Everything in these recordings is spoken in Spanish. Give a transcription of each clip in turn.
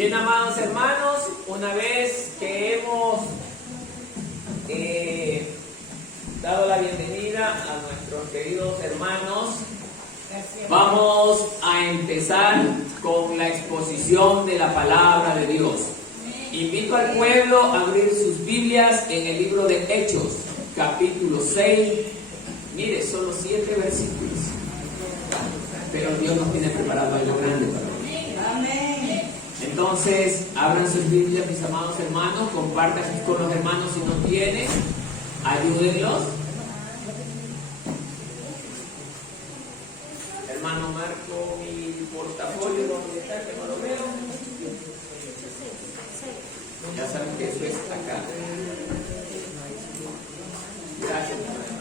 Bien, amados hermanos, una vez que hemos dado la bienvenida a nuestros queridos hermanos, vamos a empezar con la exposición de la palabra de Dios. Invito al pueblo a abrir sus Biblias en el libro de Hechos, capítulo 6. Mire, solo 7 versículos. Pero Dios nos tiene preparado algo grande para hoy. Amén. Entonces, abran sus Biblias, mis amados hermanos, compartan con los hermanos si no tienen, ayúdenlos. Hermano Marco, mi portafolio, ¿dónde está? Que no lo veo. Ya saben que eso es acá. Gracias, hermano.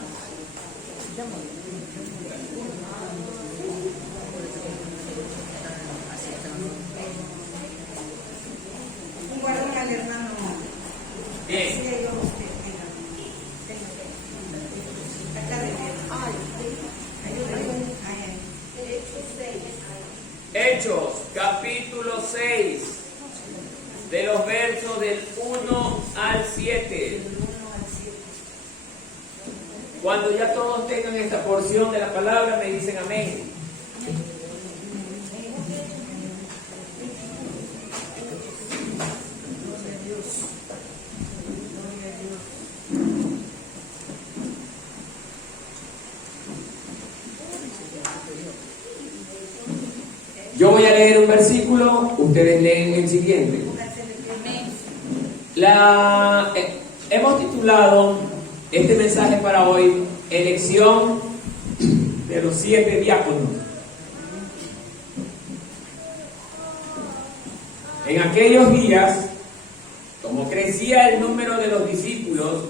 Un guardón al hermano. Bien. Hechos, capítulo 6, de los versos del 1 al 7. Cuando ya todos tengan esta porción de la palabra, me dicen amén. Yo voy a leer un versículo, ustedes leen el siguiente. Hemos titulado este mensaje para hoy, elección de los 7 diáconos. En aquellos días, como crecía el número de los discípulos,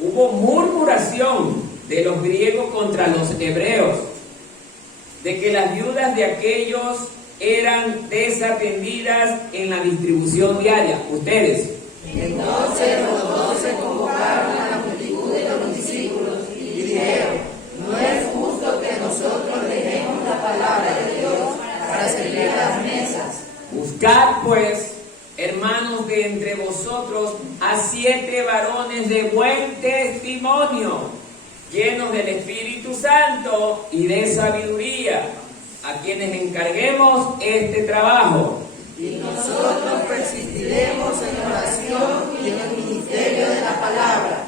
hubo murmuración de los griegos contra los hebreos, de que las viudas de aquellos eran desatendidas en la distribución diaria. Ustedes. Entonces los 12 convocaron a la multitud de los discípulos y dijeron: no es justo que nosotros dejemos la palabra de Dios para servir las mesas. Buscad pues, hermanos, de entre vosotros a 7 varones de buen testimonio, llenos del Espíritu Santo y de sabiduría, a quienes encarguemos este trabajo. Y nosotros persistiremos en oración y en el ministerio de la palabra.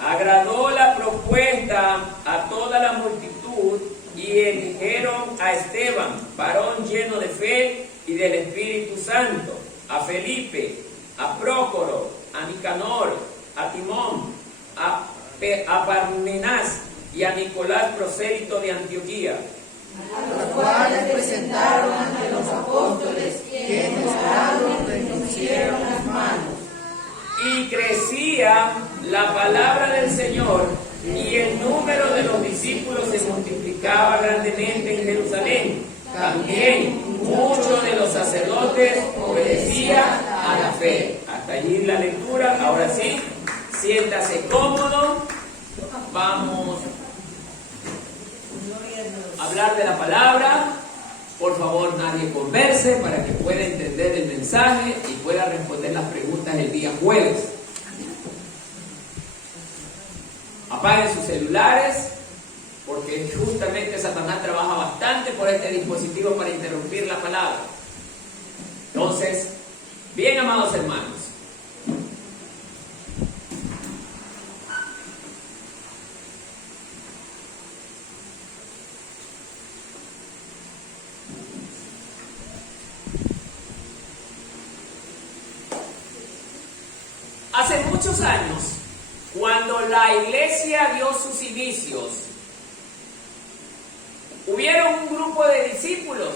Agradó la propuesta a toda la multitud y eligieron a Esteban, varón lleno de fe y del Espíritu Santo, a Felipe, a Prócoro, a Nicanor, a Timón, a Parmenás y a Nicolás, prosélito de Antioquía, A los cuales presentaron ante los apóstoles, quienes oraron y pusieron las manos. y crecía la palabra del Señor, y el número de los discípulos se multiplicaba grandemente en Jerusalén. También muchos de los sacerdotes obedecían a la fe. Hasta allí la lectura. Ahora sí, siéntase cómodo. Vamos a hablar de la palabra. Por favor, nadie converse para que pueda entender el mensaje y pueda responder las preguntas el día jueves. Apaguen sus celulares, porque justamente Satanás trabaja bastante por este dispositivo para interrumpir la palabra. Entonces, bien, amados hermanos, hace muchos años, cuando la iglesia dio sus inicios, hubieron un grupo de discípulos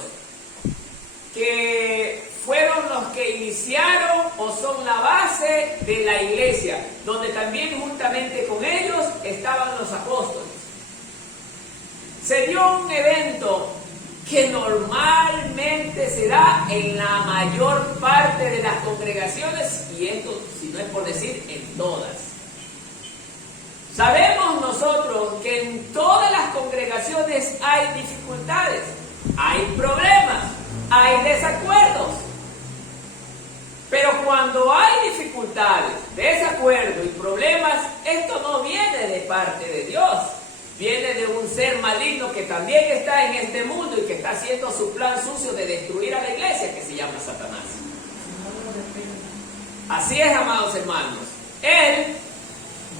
que fueron los que iniciaron o son la base de la iglesia, donde también juntamente con ellos estaban los apóstoles. Se dio un evento que normalmente se da en la mayor parte de las congregaciones, y esto, si no es por decir, en todas. Sabemos nosotros que en todas las congregaciones hay dificultades, hay problemas, hay desacuerdos. cuando hay dificultades, desacuerdo y problemas, esto no viene de parte de Dios. Viene de un ser maligno que también está en este mundo y que está haciendo su plan sucio de destruir a la iglesia, que se llama Satanás. Así es, amados hermanos. Él,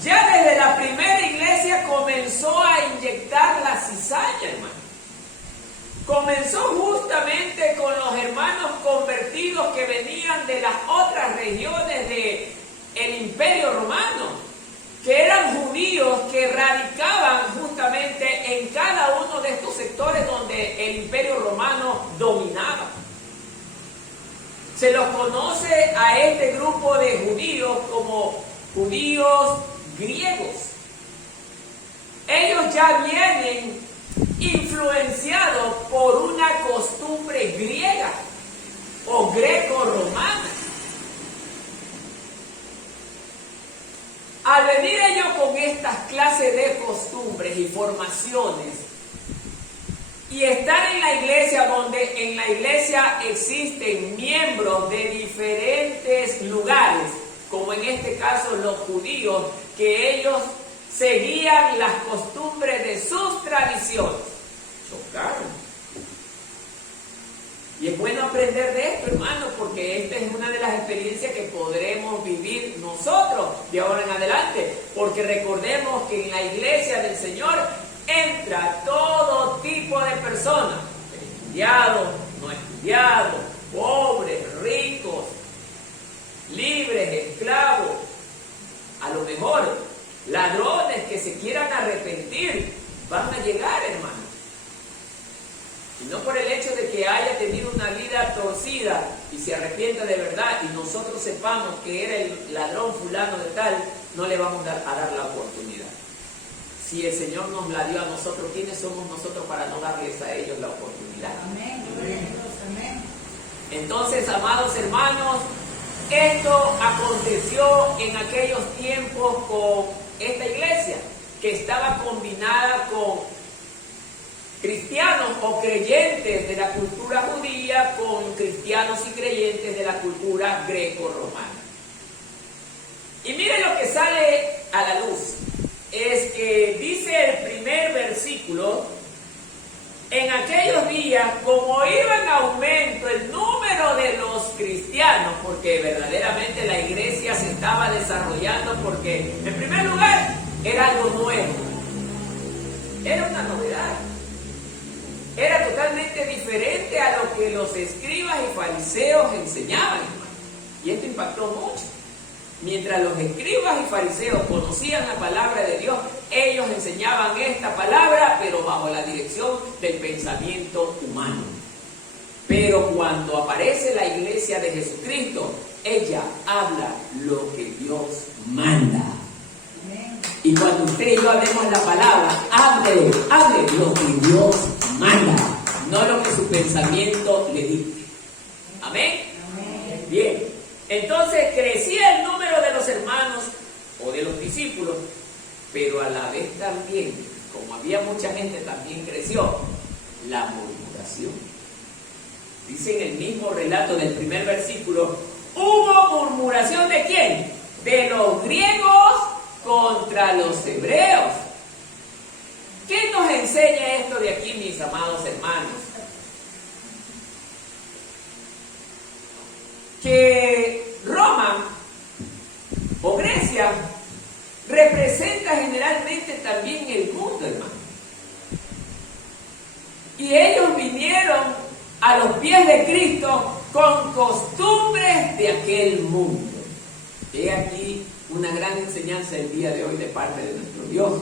ya desde la primera iglesia, comenzó a inyectar la cizaña, hermano. Comenzó justamente con los hermanos convertidos que venían de las otras regiones del Imperio Romano, que eran judíos que radicaban justamente en cada uno de estos sectores donde el Imperio Romano dominaba. Se los conoce a este grupo de judíos como judíos griegos. Ellos ya vienen influenciados por una costumbre griega o greco-romana. Al venir ellos con estas clases de costumbres y formaciones y estar en la iglesia, donde en la iglesia existen miembros de diferentes lugares, como en este caso los judíos, que ellos seguían las costumbres de sus tradiciones, chocaron. Y es bueno aprender de esto, hermano, porque esta es una de las experiencias que podremos vivir nosotros de ahora en adelante. Porque recordemos que en la iglesia del Señor entra todo tipo de personas, estudiados, no estudiados, pobres, ricos, libres, esclavos, a lo mejor ladrones que se quieran arrepentir, van a llegar, hermano. Y no por el hecho de que haya tenido una vida torcida y se arrepienta de verdad y nosotros sepamos que era el ladrón fulano de tal, no le vamos a dar la oportunidad. Si el Señor nos la dio a nosotros, ¿quiénes somos nosotros para no darles a ellos la oportunidad? Amén. Amén. Entonces, amados hermanos, esto aconteció en aquellos tiempos con esta iglesia, que estaba combinada con cristianos o creyentes de la cultura judía con cristianos y creyentes de la cultura greco-romana. Y miren lo que sale a la luz. Es que dice el primer versículo: en aquellos días, como iba en aumento el número de los cristianos, porque verdaderamente la iglesia se estaba desarrollando, porque en primer lugar era algo nuevo, era una novedad. Era totalmente diferente a lo que los escribas y fariseos enseñaban, hermano. Y esto impactó mucho. Mientras los escribas y fariseos conocían la palabra de Dios, ellos enseñaban esta palabra, pero bajo la dirección del pensamiento humano. Pero cuando aparece la iglesia de Jesucristo, ella habla lo que Dios manda. Y cuando usted y yo hablemos la palabra, hable lo que Dios manda, no lo que su pensamiento le dicte. ¿Amén? Amén. Bien, entonces crecía el número de los hermanos o de los discípulos, pero a la vez también, como había mucha gente, también creció la murmuración. Dice en el mismo relato del primer versículo: hubo murmuración ¿de quién? De los griegos contra los hebreos. ¿Qué nos enseña esto de aquí, mis amados hermanos? Que Roma o Grecia representa generalmente también el mundo, hermano. Y ellos vinieron a los pies de Cristo con costumbres de aquel mundo. He aquí una gran enseñanza el día de hoy de parte de nuestro Dios.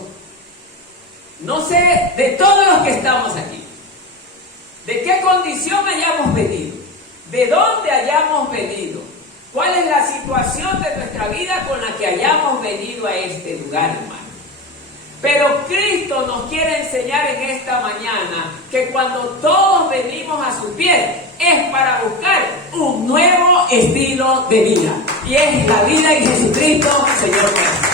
No sé de todos los que estamos aquí, de qué condición hayamos venido, de dónde hayamos venido, cuál es la situación de nuestra vida con la que hayamos venido a este lugar, hermano. Pero Cristo nos quiere enseñar en esta mañana que cuando todos venimos a sus pies es para buscar un nuevo estilo de vida. Y es la vida en Jesucristo, Señor nuestro.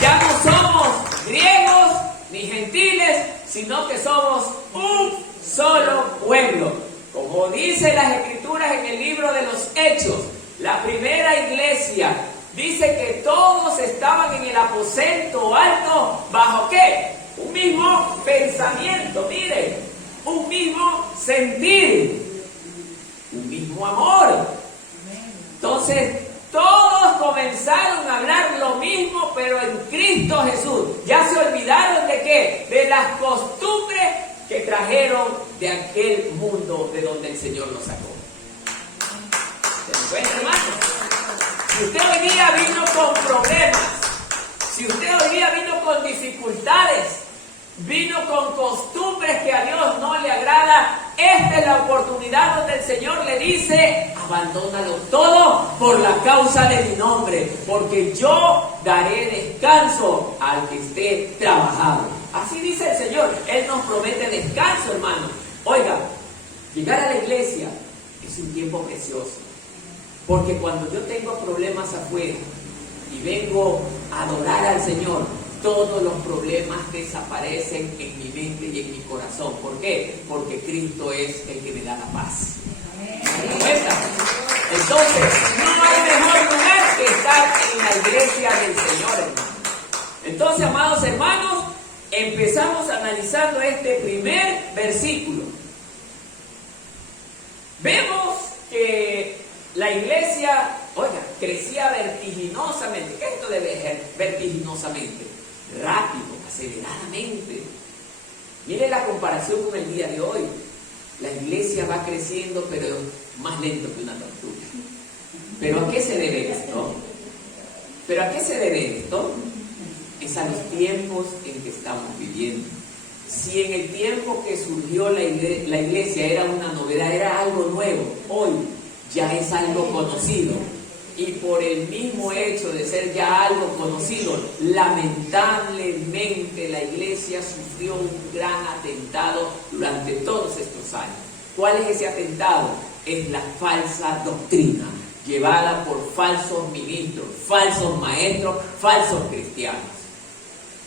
Ya no somos griegos ni gentiles, sino que somos un solo pueblo. Como dice las Escrituras en el libro de los Hechos, la primera iglesia dice que todos estaban en el aposento alto, ¿bajo qué? Un mismo pensamiento, miren, un mismo sentir, un mismo amor. Entonces, todos comenzaron a hablar lo mismo, pero en Cristo Jesús. Ya se olvidaron de qué? De las costumbres que trajeron de aquel mundo de donde el Señor los sacó. ¿Se encuentra, hermano? Si usted hoy día vino con problemas, si usted hoy día vino con dificultades, vino con costumbres que a Dios no le agrada, esta es la oportunidad donde el Señor le dice: abandónalo todo por la causa de mi nombre, porque yo daré descanso al que esté trabajando. Así dice el Señor. Él nos promete descanso, hermano. Oiga, llegar a la iglesia es un tiempo precioso, porque cuando yo tengo problemas afuera y vengo a adorar al Señor, todos los problemas desaparecen en mi mente y en mi corazón. ¿Por qué? Porque Cristo es el que me da la paz. ¿Me cuenta? Entonces, no hay mejor lugar que estar en la iglesia del Señor, hermano. Entonces, amados hermanos, empezamos analizando este primer versículo. Vemos que la iglesia, oiga, crecía vertiginosamente. ¿Qué es esto de vertiginosamente? Rápido, aceleradamente. Mire la comparación con el día de hoy. La iglesia va creciendo, pero más lento que una tortuga. ¿Pero a qué se debe esto? ¿Pero a qué se debe esto? Es a los tiempos en que estamos viviendo. Si en el tiempo que surgió la iglesia era una novedad, era algo nuevo, hoy ya es algo conocido. Y por el mismo hecho de ser ya algo conocido, lamentablemente la iglesia sufrió un gran atentado durante todos estos años. ¿Cuál es ese atentado? Es la falsa doctrina, llevada por falsos ministros, falsos maestros, falsos cristianos.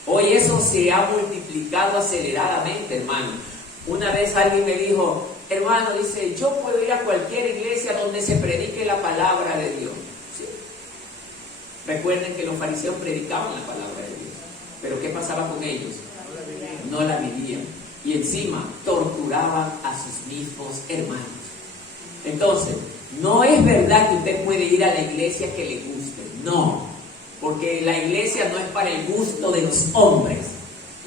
Hoy eso se ha multiplicado aceleradamente, hermano. Una vez alguien me dijo: hermano, dice, yo puedo ir a cualquier iglesia donde se predique la palabra de Dios. ¿Sí? Recuerden que los fariseos predicaban la palabra de Dios, pero ¿qué pasaba con ellos? No la vivían, y encima torturaban a sus mismos hermanos. Entonces, no es verdad que usted puede ir a la iglesia que le guste, no, porque la iglesia no es para el gusto de los hombres.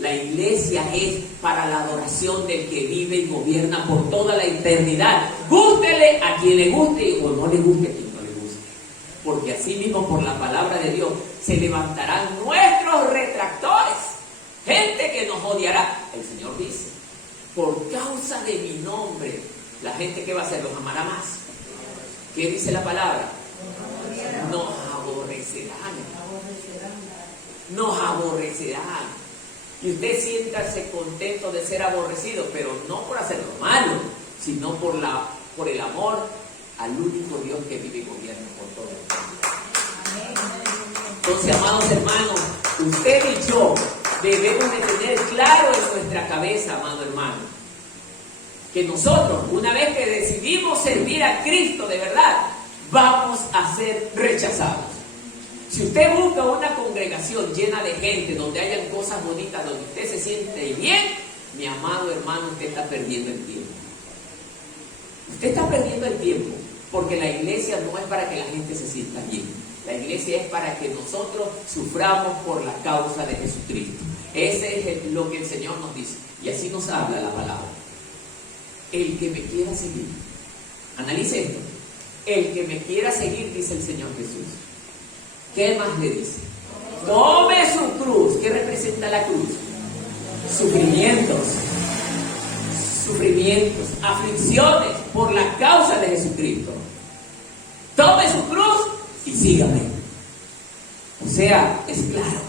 La iglesia es para la adoración del que vive y gobierna por toda la eternidad. Gústele a quien le guste o no le guste a quien no le guste. Porque así mismo, por la palabra de Dios, se levantarán nuestros retractores. Gente que nos odiará. El Señor dice: por causa de mi nombre, la gente que va a hacer, los amará más. ¿Qué dice la palabra? Nos aborrecerán. Nos aborrecerán. Y usted siéntase contento de ser aborrecido, pero no por hacer lo malo, sino por el amor al único Dios que vive y gobierna por todo el mundo. Entonces, amados hermanos, usted y yo debemos de tener claro en nuestra cabeza, amado hermano, que nosotros, una vez que decidimos servir a Cristo de verdad, vamos a ser rechazados. Si usted busca una congregación llena de gente, donde hayan cosas bonitas, donde usted se siente bien, mi amado hermano, usted está perdiendo el tiempo. Usted está perdiendo el tiempo, porque la iglesia no es para que la gente se sienta bien. La iglesia es para que nosotros suframos por la causa de Jesucristo. Ese es lo que el Señor nos dice. Y así nos habla la palabra. El que me quiera seguir, analice esto. El que me quiera seguir, dice el Señor Jesús. ¿Qué más le dice? Tome su cruz. ¿Qué representa la cruz? Sufrimientos, aflicciones por la causa de Jesucristo. Tome su cruz y sígame. O sea, es claro.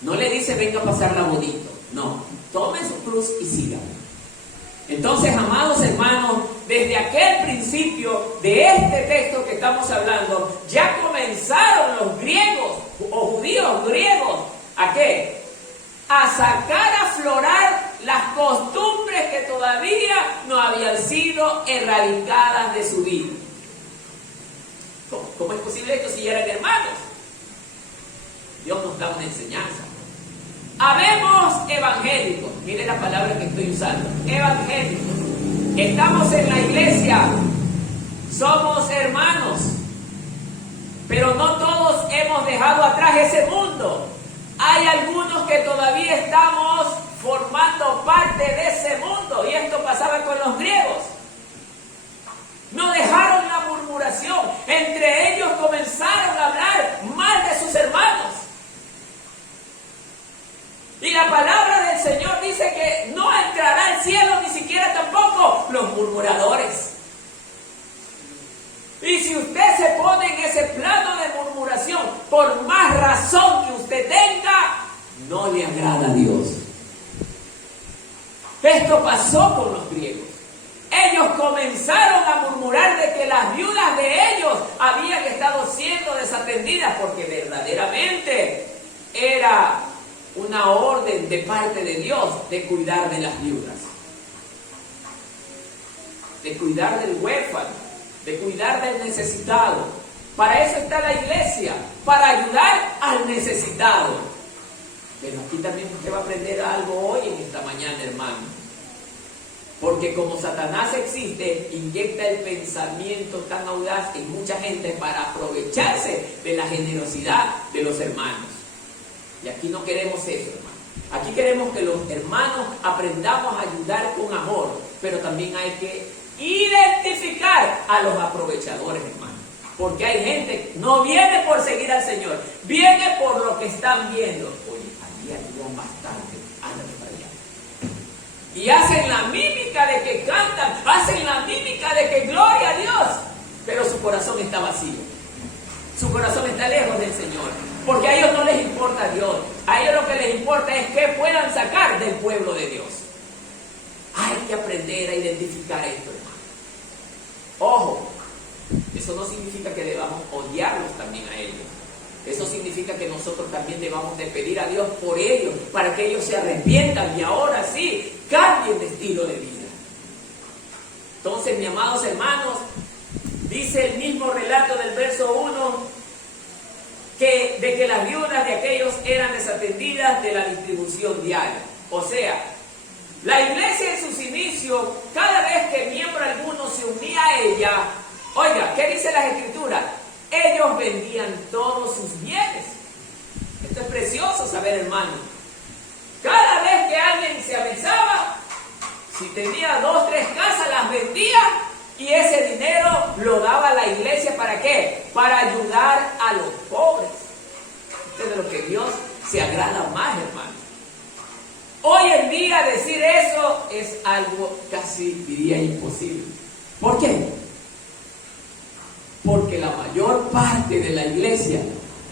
No le dice venga a pasarla bonito. No, tome su cruz y sígame. Entonces, amados hermanos, desde aquel principio de este texto que estamos hablando, ya comenzaron los griegos o judíos griegos, ¿a qué? A sacar a aflorar las costumbres que todavía no habían sido erradicadas de su vida. ¿Cómo es posible esto si ya eran hermanos? Dios nos da una enseñanza. Habemos evangélicos, mire la palabra que estoy usando, evangélicos. Estamos en la iglesia, somos hermanos, pero no todos hemos dejado atrás ese mundo. Hay algunos que todavía estamos formando parte de ese mundo, y esto pasaba con los griegos. No dejaron la murmuración, entre ellos comenzaron a hablar mal de sus hermanos. Y la palabra del Señor dice que no entrará al cielo ni siquiera tampoco los murmuradores. Y si usted se pone en ese plano de murmuración, por más razón que usted tenga, no le agrada a Dios. Esto pasó con los griegos. Ellos comenzaron a murmurar de que las viudas de ellos habían estado siendo desatendidas, porque verdaderamente era una orden de parte de Dios de cuidar de las viudas, de cuidar del huérfano, de cuidar del necesitado. Para eso está la iglesia, para ayudar al necesitado. Pero aquí también usted va a aprender algo hoy en esta mañana, hermano. Porque como Satanás existe, inyecta el pensamiento tan audaz en mucha gente para aprovecharse de la generosidad de los hermanos. Y aquí no queremos eso, hermano. Aquí queremos que los hermanos aprendamos a ayudar con amor, pero también hay que identificar a los aprovechadores, hermano. Porque hay gente que no viene por seguir al Señor, viene por lo que están viendo. Oye, allí ayudan bastante, ándale para allá. Y hacen la mímica de que cantan, hacen la mímica de que gloria a Dios, pero su corazón está vacío. Su corazón está lejos del Señor, porque a ellos no les importa Dios. A ellos lo que les importa es que puedan sacar del pueblo de Dios. Hay que aprender a identificar esto, hermano. Ojo, eso no significa que debamos odiarlos también a ellos. Eso significa que nosotros también debamos de pedir a Dios por ellos, para que ellos se arrepientan y ahora sí cambien de estilo de vida. Entonces, mis amados hermanos, dice el mismo relato del verso 1, de que las viudas de aquellos eran desatendidas de la distribución diaria. O sea, la iglesia en sus inicios, cada vez que miembro alguno se unía a ella, oiga, ¿qué dice las Escrituras? Ellos vendían todos sus bienes. Esto es precioso saber, hermano. Cada vez que alguien se avisaba, si tenía 2, 3 casas, las vendía y ese dinero lo daba a la iglesia. ¿Para qué? Para ayudar a los pobres. Esto es de lo que Dios se agrada más, hermano. Hoy en día decir eso es algo casi, diría, imposible. ¿Por qué? Porque la mayor parte de la iglesia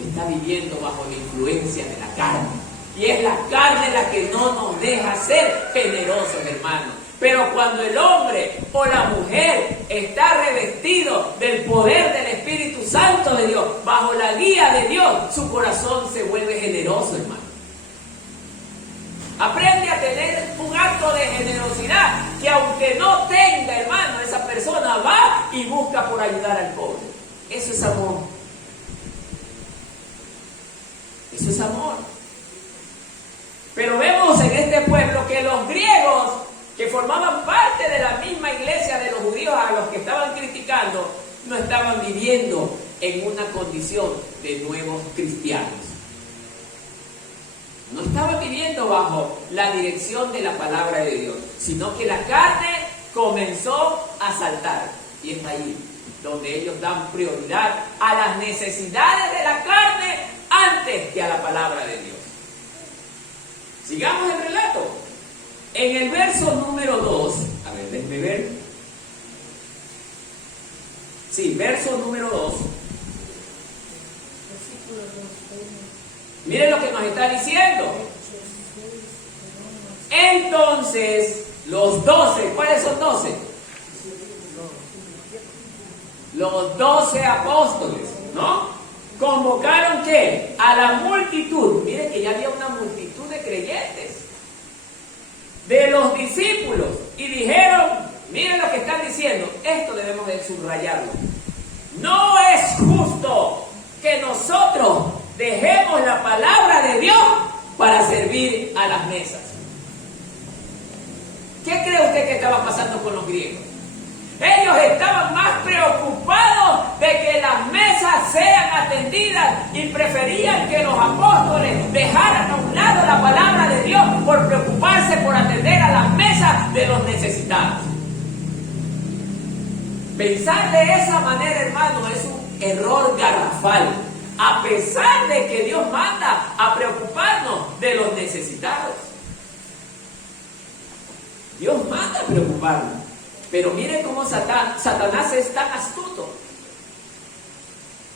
está viviendo bajo la influencia de la carne. Y es la carne la que no nos deja ser generosos, hermanos. Pero cuando el hombre o la mujer está revestido del poder del Espíritu Santo de Dios, bajo la guía de Dios, su corazón se vuelve generoso, hermano. Aprende a tener un acto de generosidad que aunque no tenga, hermano, esa persona va y busca por ayudar al pobre. Eso es amor. Eso es amor. Pero vemos en este pueblo que los griegos, que formaban parte de la misma iglesia de los judíos a los que estaban criticando, no estaban viviendo en una condición de nuevos cristianos. No estaban viviendo bajo la dirección de la palabra de Dios, sino que la carne comenzó a saltar. Y es ahí donde ellos dan prioridad a las necesidades de la carne antes que a la palabra de Dios. Sigamos el relato. En el verso número 2, a ver, déjenme ver. Sí, verso número 2. Miren lo que nos está diciendo. Entonces, los 12, ¿cuáles son 12? Los 12 apóstoles, ¿no? Convocaron ¿qué? A la multitud. Miren que ya había una multitud de creyentes, de los discípulos, y diciendo, esto debemos de subrayarlo. No es justo que nosotros dejemos la palabra de Dios para servir a las mesas. ¿Qué cree usted que estaba pasando con los griegos? Ellos estaban más preocupados de que las mesas sean atendidas y preferían que los apóstoles dejaran a un lado la palabra de Dios por preocuparse por atender a las mesas de los necesitados. Pensar de esa manera, hermano, es un error garrafal. A pesar de que Dios manda a preocuparnos de los necesitados. Dios manda a preocuparnos. Pero mire cómo Satanás es tan astuto.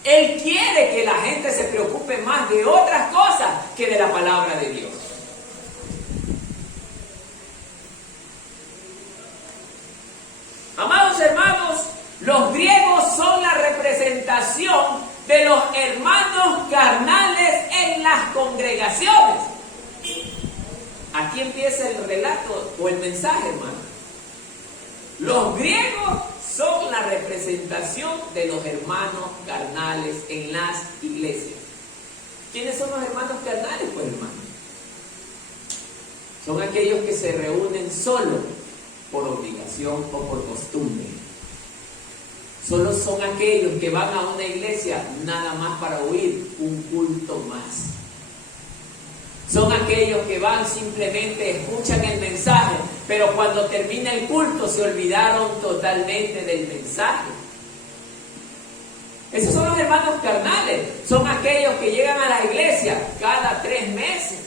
Él quiere que la gente se preocupe más de otras cosas que de la palabra de Dios. Amados hermanos, los griegos son la representación de los hermanos carnales en las congregaciones. Aquí empieza el relato o el mensaje, hermano. Los griegos son la representación de los hermanos carnales en las iglesias. ¿Quiénes son los hermanos carnales, pues, hermano? Son aquellos que se reúnen solo por obligación o por costumbre. Solo son aquellos que van a una iglesia nada más para oír un culto más. Son aquellos que van simplemente, escuchan el mensaje, pero cuando termina el culto se olvidaron totalmente del mensaje. Esos son los hermanos carnales. Son aquellos que llegan a la iglesia cada 3 meses,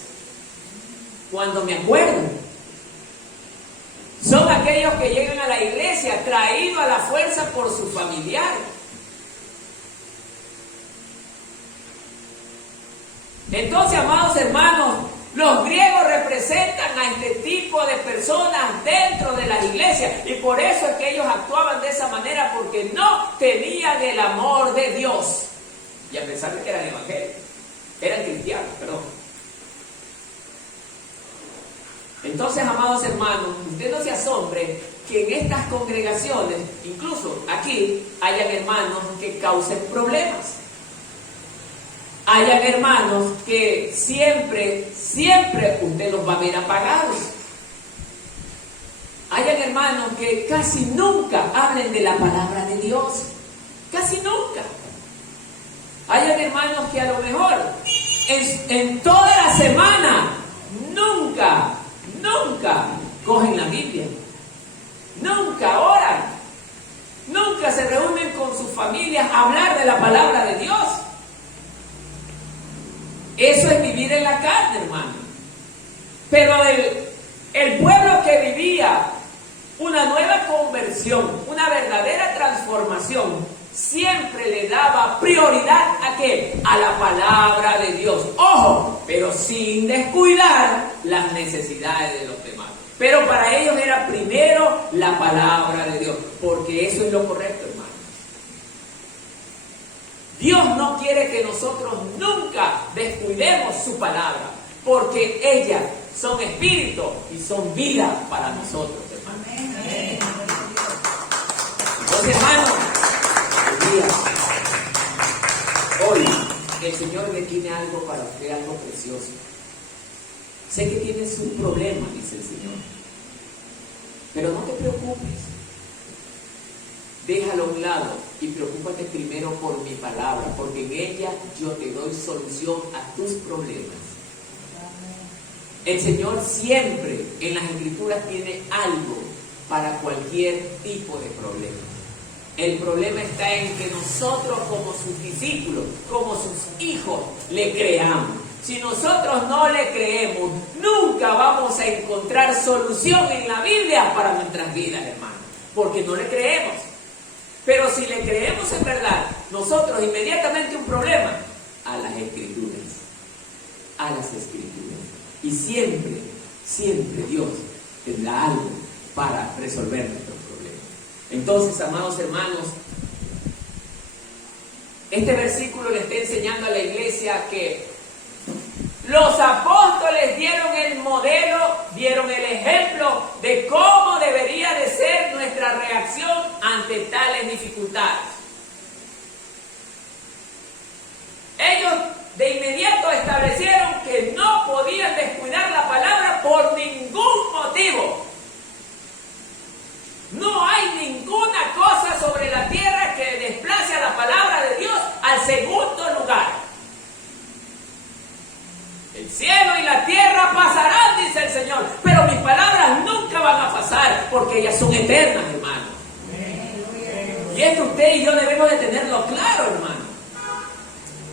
cuando me acuerdo. Son aquellos que llegan a la iglesia traídos a la fuerza por sus familiares. Entonces, amados hermanos, los griegos representan a este tipo de personas dentro de las iglesias y por eso es que ellos actuaban de esa manera, porque no tenían el amor de Dios. Y a pesar de que eran evangélicos, eran cristianos, perdón. Entonces, amados hermanos, usted no se asombre que en estas congregaciones, incluso aquí, hayan hermanos que causen problemas. Hayan hermanos que siempre usted los va a ver apagados. Hayan hermanos que casi nunca hablen de la palabra de Dios. Casi nunca. Hayan hermanos que a lo mejor en toda la semana nunca cogen la Biblia. Nunca oran. Nunca se reúnen con sus familias a hablar de la palabra de Dios. Eso es vivir en la carne, hermano. Pero el pueblo que vivía una nueva conversión, una verdadera transformación, siempre le daba prioridad ¿a qué? A la palabra de Dios. Ojo, pero sin descuidar las necesidades de los demás. Pero para ellos era primero la palabra de Dios, porque eso es lo correcto, hermano. Dios no quiere que nosotros nunca descuidemos su palabra, porque ellas son espíritu y son vida para nosotros, hermano. Amén. Entonces, hermano, hoy el Señor le tiene algo para usted, algo precioso. Sé que tienes un problema, dice el Señor, pero no te preocupes. Déjalo a un lado y preocúpate primero por mi palabra, porque en ella yo te doy solución a tus problemas. El Señor siempre en las Escrituras tiene algo para cualquier tipo de problema. El problema está en que nosotros como sus discípulos, como sus hijos, le creamos. Si nosotros no le creemos, nunca vamos a encontrar solución en la Biblia para nuestras vidas, hermanos, porque no le creemos. Pero si le creemos en verdad, nosotros inmediatamente un problema a las Escrituras, a las Escrituras. Y siempre Dios tendrá algo para resolver nuestros problemas. Entonces, amados hermanos, este versículo le está enseñando a la iglesia que los apóstoles dieron el modelo, dieron el ejemplo de cómo debería de ser nuestra reacción ante tales dificultades. Ellos de inmediato establecieron que no podían descuidar la palabra por ningún motivo. No hay ninguna cosa sobre la tierra que desplace a la palabra de Dios al segundo lugar. El cielo y la tierra pasarán, dice el Señor, pero mis palabras nunca van a pasar porque ellas son eternas, hermano. Y esto usted y yo debemos de tenerlo claro, hermano.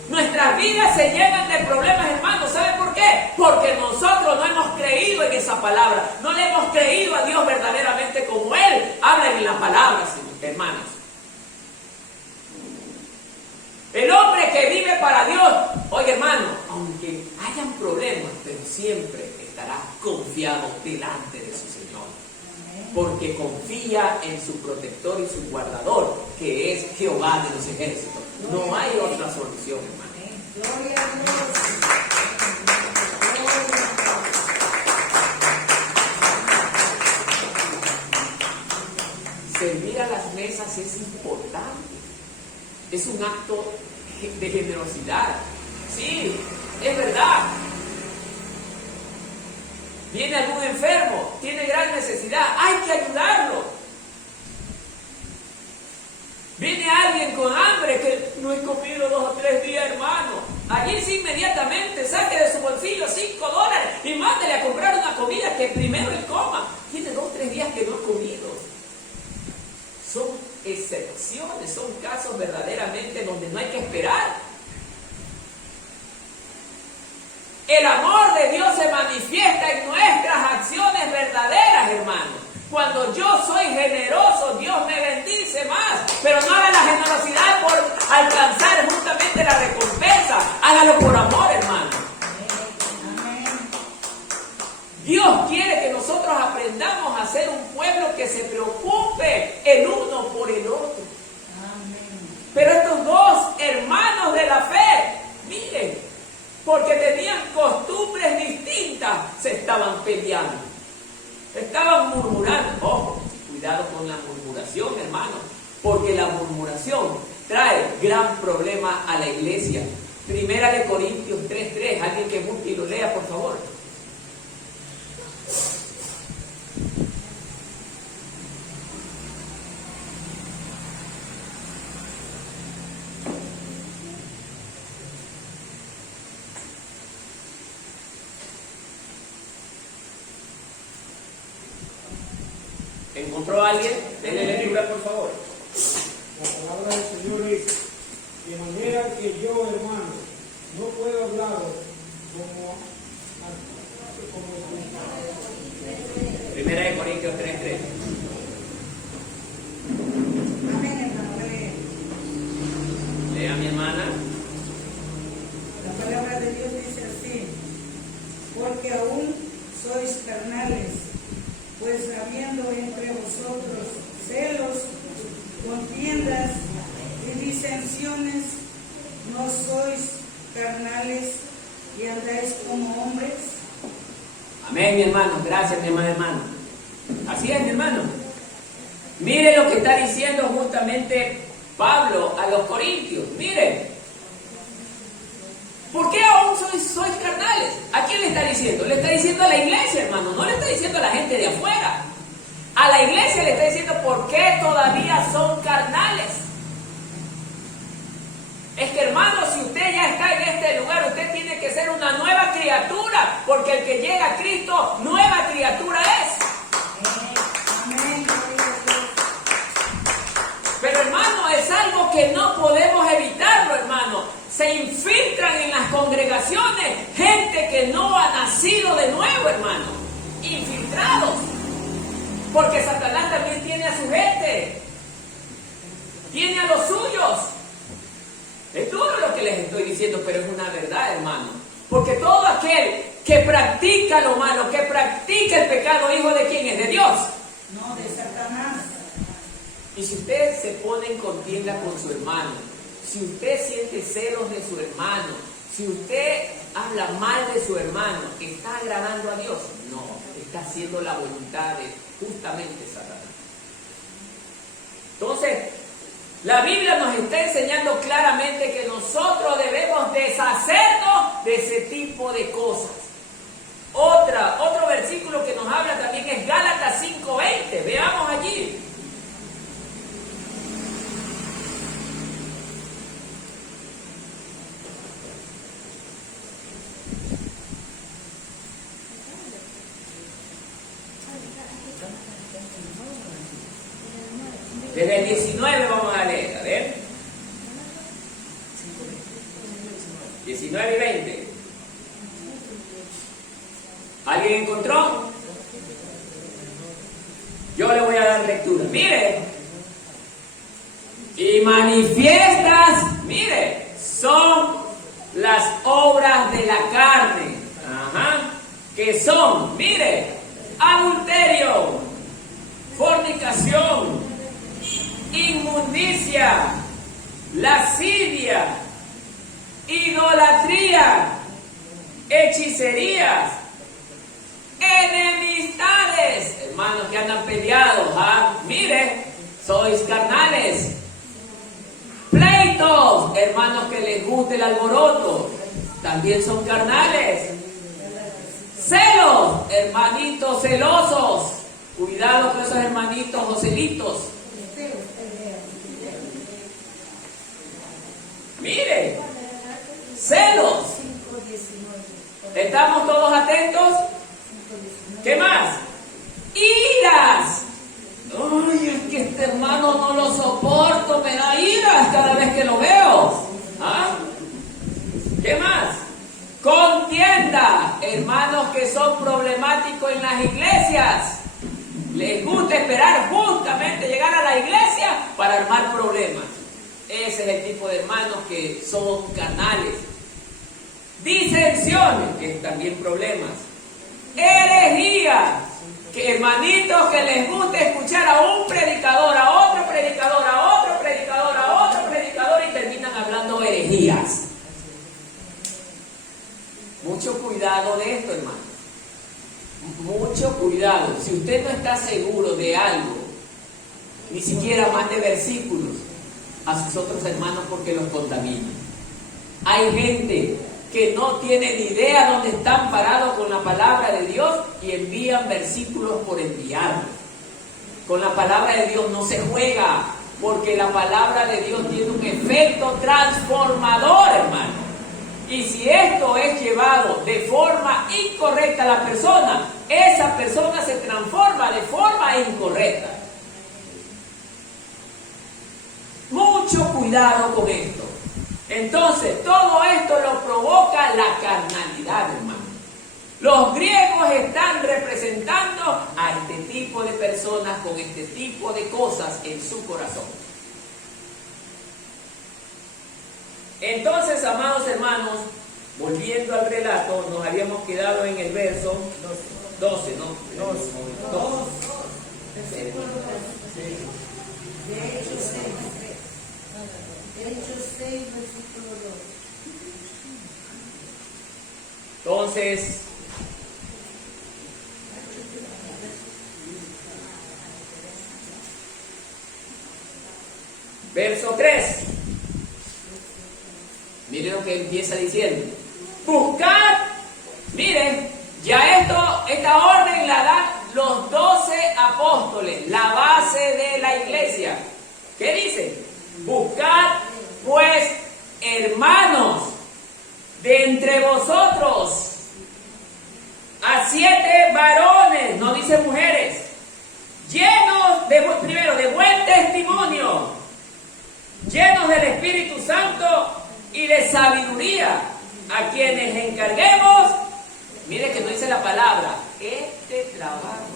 Nuestras vidas se llenan de problemas, hermanos. ¿Sabe por qué? Porque nosotros no hemos creído en esa palabra. No le hemos creído a Dios verdaderamente como Él habla en la palabra, hermanos. El hombre que vive para Dios, oye hermano, aunque hayan problemas, pero siempre estará confiado delante de su Señor. Porque confía en su protector y su guardador, que es Jehová de los ejércitos. No hay otra solución, hermano. Gloria a Dios. Servir a las mesas es importante. Es un acto de generosidad. Sí, es verdad. Viene algún enfermo, tiene gran necesidad, hay que ayudarlo. Viene alguien con hambre que no he comido 2 o 3 días, hermano. Allí sí inmediatamente saque de su bolsillo $5 y mándele a comprar una comida que primero él coma. Tiene 2 o 3 días que no ha comido. Son excepciones, son casos verdaderamente donde no hay que esperar. El amor de Dios se manifiesta en nuestras acciones verdaderas, hermano. Cuando yo soy generoso, Dios me bendice más. Pero no haga la generosidad por alcanzar justamente la recompensa. Hágalo por amor, hermano. Dios quiere que nosotros aprendamos a ser un pueblo que se preocupe el uno por el otro. Pero estos 2 hermanos de la fe, miren, porque tenían costumbres distintas, se estaban peleando. Estaban murmurando. Ojo, cuidado con la murmuración, hermano, porque la murmuración trae gran problema a la iglesia. Primera de Corintios 3:3. Alguien que busque y lo lea, por favor. ¿Encontró a alguien? Denle lectura, por favor. La palabra del Señor dice: de manera que yo, hermano, no puedo hablar como Primera de Corintios 3:3. Amén, hermano. Lee. Lea, mi hermana. La palabra de Dios dice así: porque aún sois carnales, pues habiendo entre vosotros celos, contiendas y disensiones, ¿no sois carnales y andáis como hombres? Amén, mi hermano. Gracias, mi hermano. Así es, mi hermano. Mire lo que está diciendo justamente Pablo a los corintios. Mire. ¿Por qué aún sois carnales? ¿A quién le está diciendo? Le está diciendo a la iglesia, hermano. No le está diciendo a la gente de afuera. A la iglesia le está diciendo: ¿por qué todavía son carnales? Es que, hermano, si usted ya está en este lugar, usted tiene que ser una nueva criatura, porque el que llega a Cristo, nueva criatura es. Amén. Pero, hermano, es algo que no podemos evitarlo, hermano. Se infiltran en las congregaciones gente que no ha nacido de nuevo, hermano. Infiltrados. Porque Satanás también tiene a su gente. Tiene a los suyos. Es duro lo que les estoy diciendo, pero es una verdad, hermano. Porque todo aquel que practica lo malo, que practica el pecado, ¿hijo de quién es? ¿De Dios? No, de Satanás. Y si usted se pone en contienda con su hermano, si usted siente celos de su hermano, si usted habla mal de su hermano, ¿está agradando a Dios? No, está haciendo la voluntad de justamente Satanás. Entonces, la Biblia nos está enseñando claramente que nosotros debemos deshacernos de ese tipo de cosas. Otro versículo que nos habla también es Gálatas 5:20. Veamos allí. Desde el 19 vamos a leer, a ver. 19 y 20. ¿Alguien encontró? Yo le voy a dar lectura. Mire. Y manifiestas, mire, son las obras de la carne. Ajá. Que son, mire, adulterio, fornicación, inmundicia, lascivia, idolatría, hechicerías, enemistades, hermanos que andan peleados, mire, sois carnales, pleitos, hermanos que les guste el alboroto, también son carnales, celos, hermanitos celosos, cuidado con esos hermanitos joselitos. Mire, celos. ¿Estamos todos atentos? ¿Qué más? Iras. Ay, es que este hermano no lo soporto, me da iras cada vez que lo veo. ¿Qué más? Contienda. Hermanos que son problemáticos en las iglesias. Les gusta esperar justamente llegar a la iglesia para armar problemas. Ese es el tipo de hermanos que son carnales. Disensiones, que es también problemas. Herejía, que hermanitos que les gusta escuchar a un predicador, a otro predicador, a otro predicador, a otro predicador y terminan hablando herejías. Mucho cuidado de esto, hermano. Mucho cuidado. Si usted no está seguro de algo, ni siquiera mande versículos a sus otros hermanos porque los contaminan. Hay gente que no tiene ni idea dónde están parados con la palabra de Dios y envían versículos por enviarlos. Con la palabra de Dios no se juega, porque la palabra de Dios tiene un efecto transformador, hermano. Y si esto es llevado de forma incorrecta a la persona, esa persona se transforma de forma incorrecta. Mucho cuidado con esto. Entonces, todo esto lo provoca la carnalidad, hermano. Los griegos están representando a este tipo de personas con este tipo de cosas en su corazón. Entonces, amados hermanos, volviendo al relato, nos habíamos quedado en el verso 12, ¿no? 12. De Hechos 6, versículo 2. Entonces, verso 3. Miren lo que empieza diciendo. Buscad, miren, ya esta orden la dan los 12 apóstoles, la base de la iglesia. ¿Qué dice? Buscad, pues, hermanos, de entre vosotros, a 7 varones, no dice mujeres, llenos de buen testimonio, llenos del Espíritu Santo y de sabiduría, a quienes encarguemos, mire que no dice la palabra, este trabajo.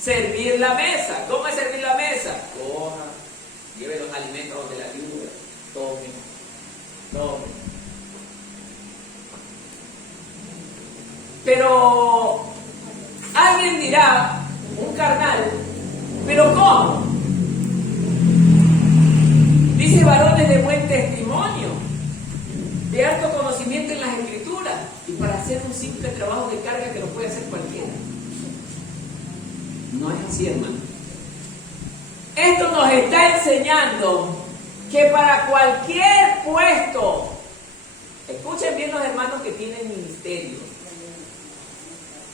Servir la mesa. ¿Cómo es servir la mesa? Coja, lleve los alimentos donde la viuda, tome. Pero alguien dirá, un carnal, ¿pero cómo? Dice varones de buen testimonio, de alto conocimiento en las escrituras, y para hacer un simple trabajo de carga que lo puede hacer cualquiera. No es así, hermano. está enseñando que para cualquier puesto, escuchen bien los hermanos que tienen ministerio,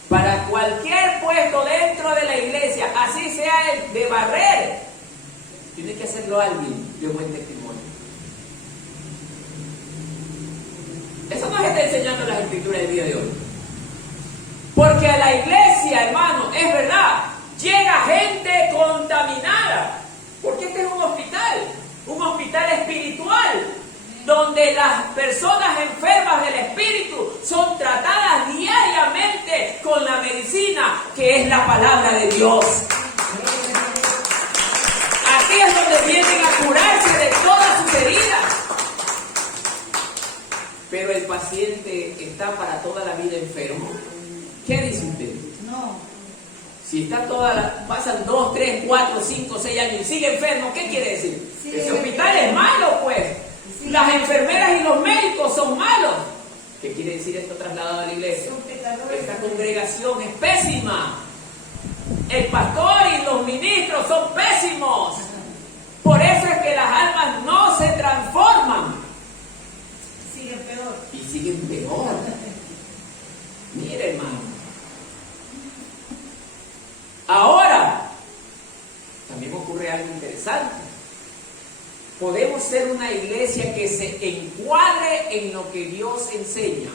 para cualquier puesto dentro de la iglesia, así sea el de barrer, tiene que hacerlo alguien de buen testimonio. Eso nos está enseñando las escrituras del día de hoy. Porque a la iglesia, hermano, es verdad, llega gente contaminada. Porque este es un hospital espiritual, donde las personas enfermas del espíritu son tratadas diariamente con la medicina que es la palabra de Dios. Aquí es donde vienen a curarse de todas sus heridas. Pero el paciente está para toda la vida enfermo. ¿Qué dice usted? No. Si está pasan 2, 3, 4, 5, 6 años y sigue enfermo, ¿qué quiere decir? Sí, Ese hospital es malo, pues. Sí. Las enfermeras y los médicos son malos. ¿Qué quiere decir esto trasladado a la iglesia? Son pecadores. Esta congregación es pésima. El pastor y los ministros son pésimos. Por eso es que las almas no se transforman. Sigue peor. Y siguen peor. Mire, hermano. Ahora, también ocurre algo interesante. Podemos ser una iglesia que se encuadre en lo que Dios enseña.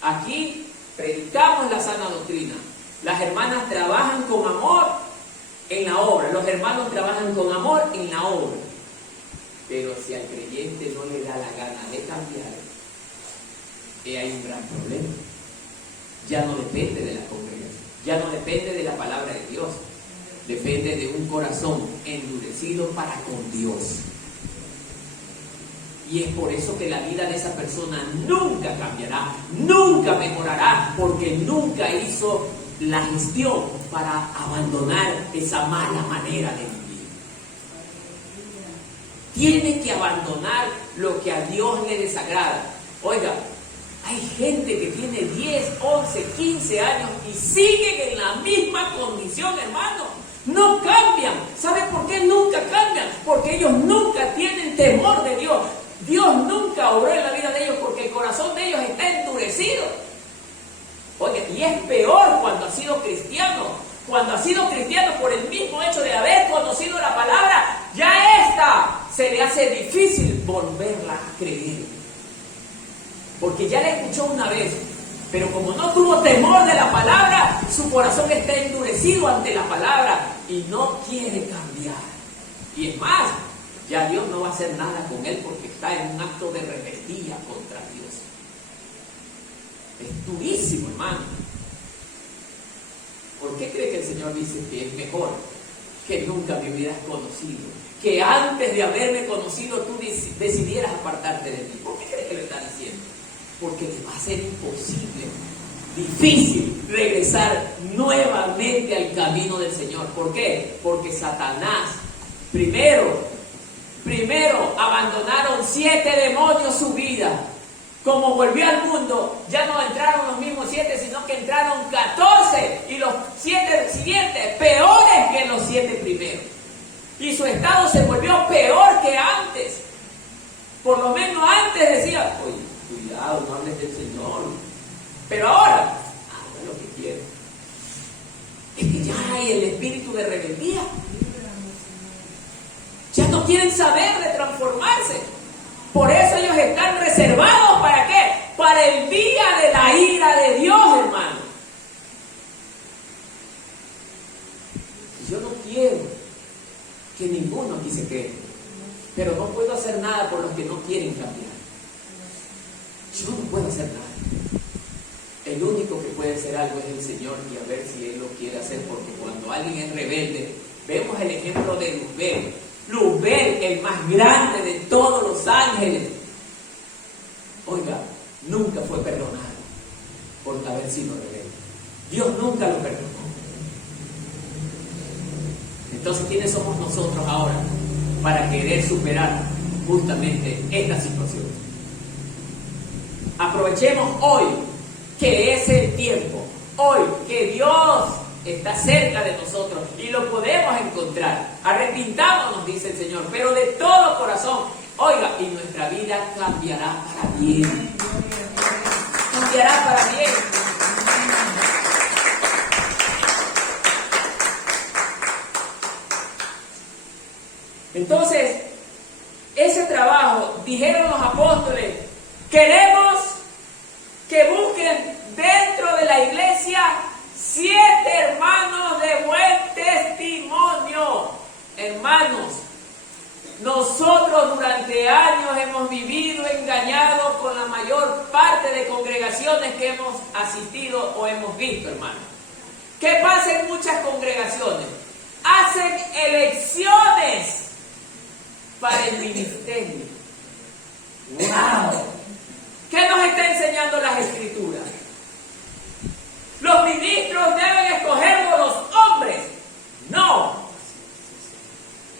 Aquí predicamos la sana doctrina. Las hermanas trabajan con amor en la obra. Los hermanos trabajan con amor en la obra. Pero si al creyente no le da la gana de cambiar, hay un gran problema. Ya no depende de la congregación, ya no depende de la palabra de Dios, depende de un corazón endurecido para con Dios. Y es por eso que la vida de esa persona nunca cambiará, nunca mejorará, porque nunca hizo la gestión para abandonar esa mala manera de vivir. Tiene que abandonar lo que a Dios le desagrada. Oiga, hay gente que tiene 10, 11, 15 años y siguen en la misma condición, hermano. No cambian. ¿Sabe por qué nunca cambian? Porque ellos nunca tienen temor de Dios. Dios nunca obró en la vida de ellos porque el corazón de ellos está endurecido. Oye, y es peor cuando ha sido cristiano. Cuando ha sido cristiano por el mismo hecho de haber conocido la palabra, ya esta se le hace difícil volverla a creer. Porque ya la escuchó una vez, pero como no tuvo temor de la palabra, su corazón está endurecido ante la palabra y no quiere cambiar. Y es más, ya Dios no va a hacer nada con él porque está en un acto de rebeldía contra Dios. Es durísimo, hermano. ¿Por qué cree que el Señor dice que es mejor que nunca me hubieras conocido? Que antes de haberme conocido tú decidieras apartarte de mí. ¿Por qué cree que lo está diciendo? Porque te va a ser imposible, difícil regresar nuevamente al camino del Señor. ¿Por qué? Porque Satanás, primero abandonaron 7 demonios su vida. Como volvió al mundo, ya no entraron los mismos 7, sino que entraron 14 y los 7 siguientes peores que los 7 primeros. Y su estado se volvió peor que antes. Por lo menos antes decía, oye, cuidado, no hables del Señor. Pero ahora, haga lo que quiera. Es que ya hay el espíritu de rebeldía. Ya no quieren saber de transformarse. Por eso ellos están reservados, ¿para qué? Para el día de la ira de Dios, hermano. Yo no quiero que ninguno aquí se quede, pero no puedo hacer nada por los que no quieren cambiar. Yo no puedo hacer nada. El único que puede hacer algo es el Señor, y a ver si Él lo quiere hacer, porque cuando alguien es rebelde, vemos el ejemplo de Luzbel. Luzbel, el más grande de todos los ángeles, oiga, nunca fue perdonado por haber sido rebelde. Dios nunca lo perdonó. Entonces, ¿quiénes somos nosotros ahora para querer superar justamente esta situación? Aprovechemos hoy que es el tiempo, hoy que Dios está cerca de nosotros y lo podemos encontrar. Arrepintámonos, dice el Señor, pero de todo corazón. Oiga, y nuestra vida cambiará para bien. Cambiará para bien. Entonces, ese trabajo, dijeron los apóstoles, queremos que busquen dentro de la iglesia 7 hermanos de buen testimonio. Hermanos, nosotros durante años hemos vivido engañados con la mayor parte de congregaciones que hemos asistido o hemos visto, hermanos. ¿Qué pasa en muchas congregaciones? Hacen elecciones para el ministerio. ¡Wow! ¿Qué nos está enseñando las Escrituras? ¿Los ministros deben escogerlos los hombres? No.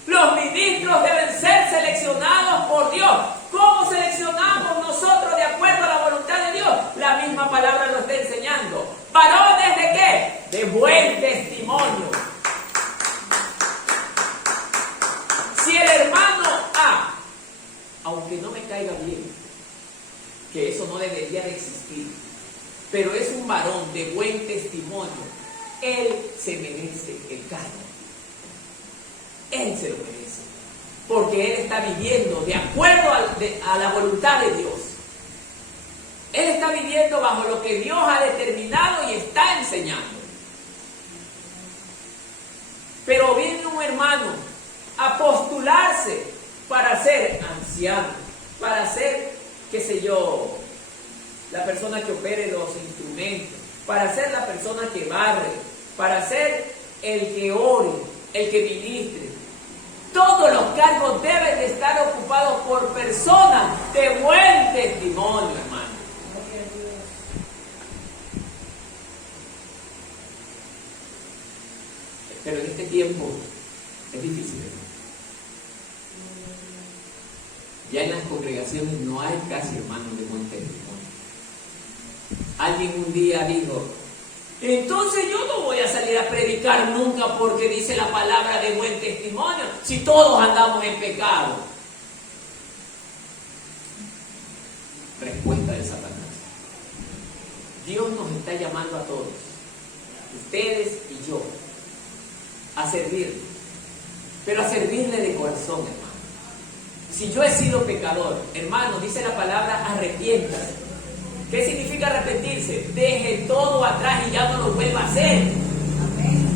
Los ministros deben ser seleccionados por Dios. ¿Cómo seleccionamos nosotros de acuerdo a la voluntad de Dios? La misma palabra lo está enseñando. ¿Varones de qué? De buen testimonio. Si el hermano A, aunque no me caiga bien, que eso no debería de existir, pero es un varón de buen testimonio, él se merece el cargo. Él se lo merece, porque él está viviendo de acuerdo a la voluntad de Dios. Él está viviendo bajo lo que Dios ha determinado y está enseñando. Pero viene un hermano a postularse para ser anciano, para ser, qué sé yo, la persona que opere los instrumentos, para ser la persona que barre, para ser el que ore, el que ministre. Todos los cargos deben de estar ocupados por personas de buen testimonio, hermano. Pero en este tiempo es difícil, hermano. Ya en las congregaciones no hay casi hermanos de buen testimonio. Alguien un día dijo, entonces yo no voy a salir a predicar nunca porque dice la palabra de buen testimonio, si todos andamos en pecado. Respuesta de Satanás. Dios nos está llamando a todos, ustedes y yo, a servirle, pero a servirle de corazón, hermano. Si yo he sido pecador, hermano, dice la palabra, arrepiéntase. ¿Qué significa arrepentirse? Deje todo atrás y ya no lo vuelva a hacer.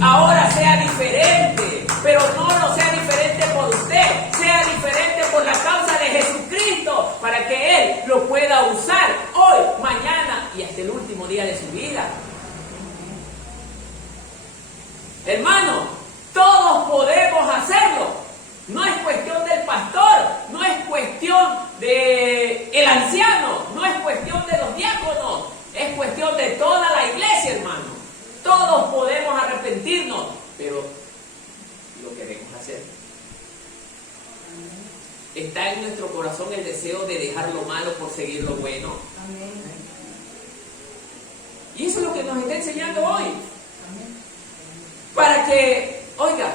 Ahora sea diferente, pero no lo sea diferente por usted, sea diferente por la causa de Jesucristo, para que Él lo pueda usar hoy, mañana y hasta el último día de su vida. Hermano, todos podemos hacerlo. No es cuestión del pastor, no es cuestión del anciano, no es cuestión de los diáconos, es cuestión de toda la iglesia, hermano. Todos podemos arrepentirnos, pero lo queremos hacer. ¿Está en nuestro corazón el deseo de dejar lo malo por seguir lo bueno? Y eso es lo que nos está enseñando hoy. Para que, oiga,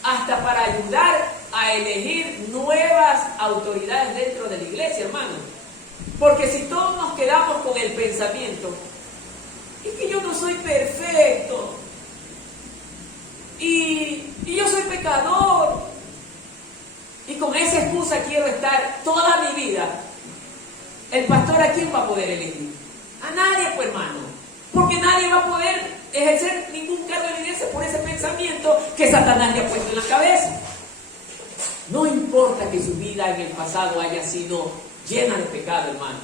hasta para ayudar a elegir nuevas autoridades dentro de la iglesia, hermano. Porque si todos nos quedamos con el pensamiento, es que yo no soy perfecto, y yo soy pecador, y con esa excusa quiero estar toda mi vida, el pastor ¿a quién va a poder elegir? A nadie, pues, hermano, porque nadie va a poder ejercer ningún cargo en la iglesia por ese pensamiento que Satanás le ha puesto en la cabeza. No importa que su vida en el pasado haya sido llena de pecado, hermano.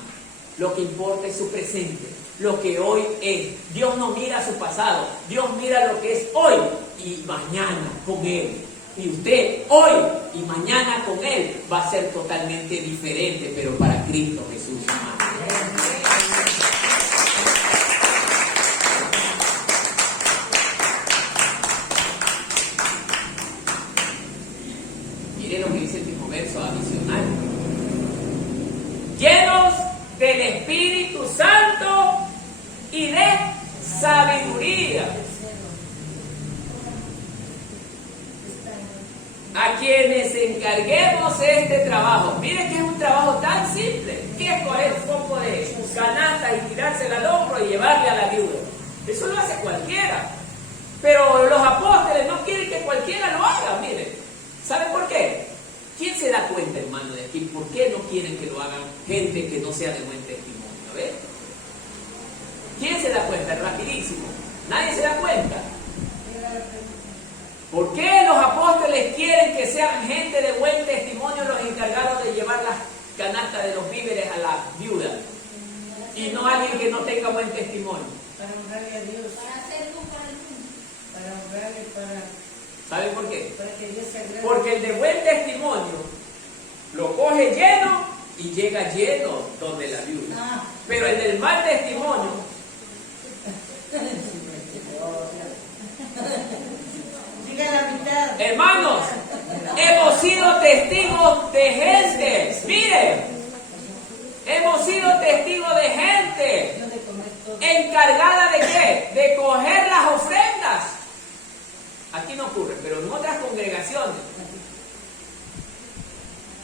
Lo que importa es su presente, lo que hoy es. Dios no mira su pasado, Dios mira lo que es hoy y mañana con Él. Y usted hoy y mañana con Él va a ser totalmente diferente, pero para Cristo Jesús, hermano. Lo que dice el mismo verso adicional. Llenos del Espíritu Santo y de sabiduría. encarguemos este trabajo. Miren que es un trabajo tan simple. ¿Qué es coger un poco de canasta y tirársela al hombro y llevarle a la viuda? Eso lo hace cualquiera. Pero los apóstoles no quieren que cualquiera lo haga, miren. ¿Saben por qué? ¿Quién se da cuenta, hermano, de aquí? ¿Por qué no quieren que lo hagan gente que no sea de buen testimonio? A ver. ¿Quién se da cuenta? Rapidísimo. ¿Nadie se da cuenta? ¿Por qué los apóstoles quieren que sean gente de buen testimonio los encargados de llevar las canastas de los víveres a la viuda? Y no alguien que no tenga buen testimonio. Para honrarle a Dios. Para hacer luz para el mundo. Para honrarle, ¿Saben por qué? para que Dios se agrade. Porque el de buen testimonio lo coge lleno y llega lleno donde la viuda. Pero el del mal testimonio, Diga la mitad. hermanos, hemos sido testigos de gente. Miren, hemos sido testigos de gente Yo de comer todo. encargada de qué? De coger las ofrendas. Aquí no ocurre, pero en otras congregaciones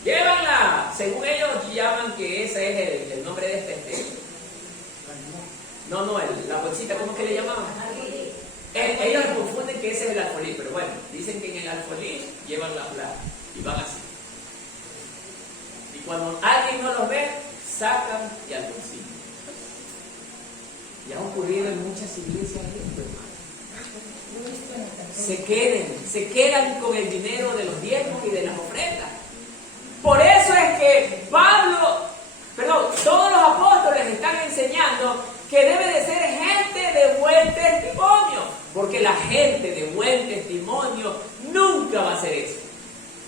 llévanla, según ellos llaman que ese es el nombre de este festejo. No, la bolsita, ¿cómo es que le llamaban? Ellos confunden que ese es el alfolí, pero bueno, dicen que en el alfolí llevan la plata y van así. Y cuando alguien no los ve, sacan y al bolsillo. Y ha ocurrido en muchas iglesias esto, hermano. Se quedan con el dinero de los diezmos y de las ofrendas. Por eso es que todos los apóstoles están enseñando que debe de ser gente de buen testimonio, porque la gente de buen testimonio nunca va a hacer eso,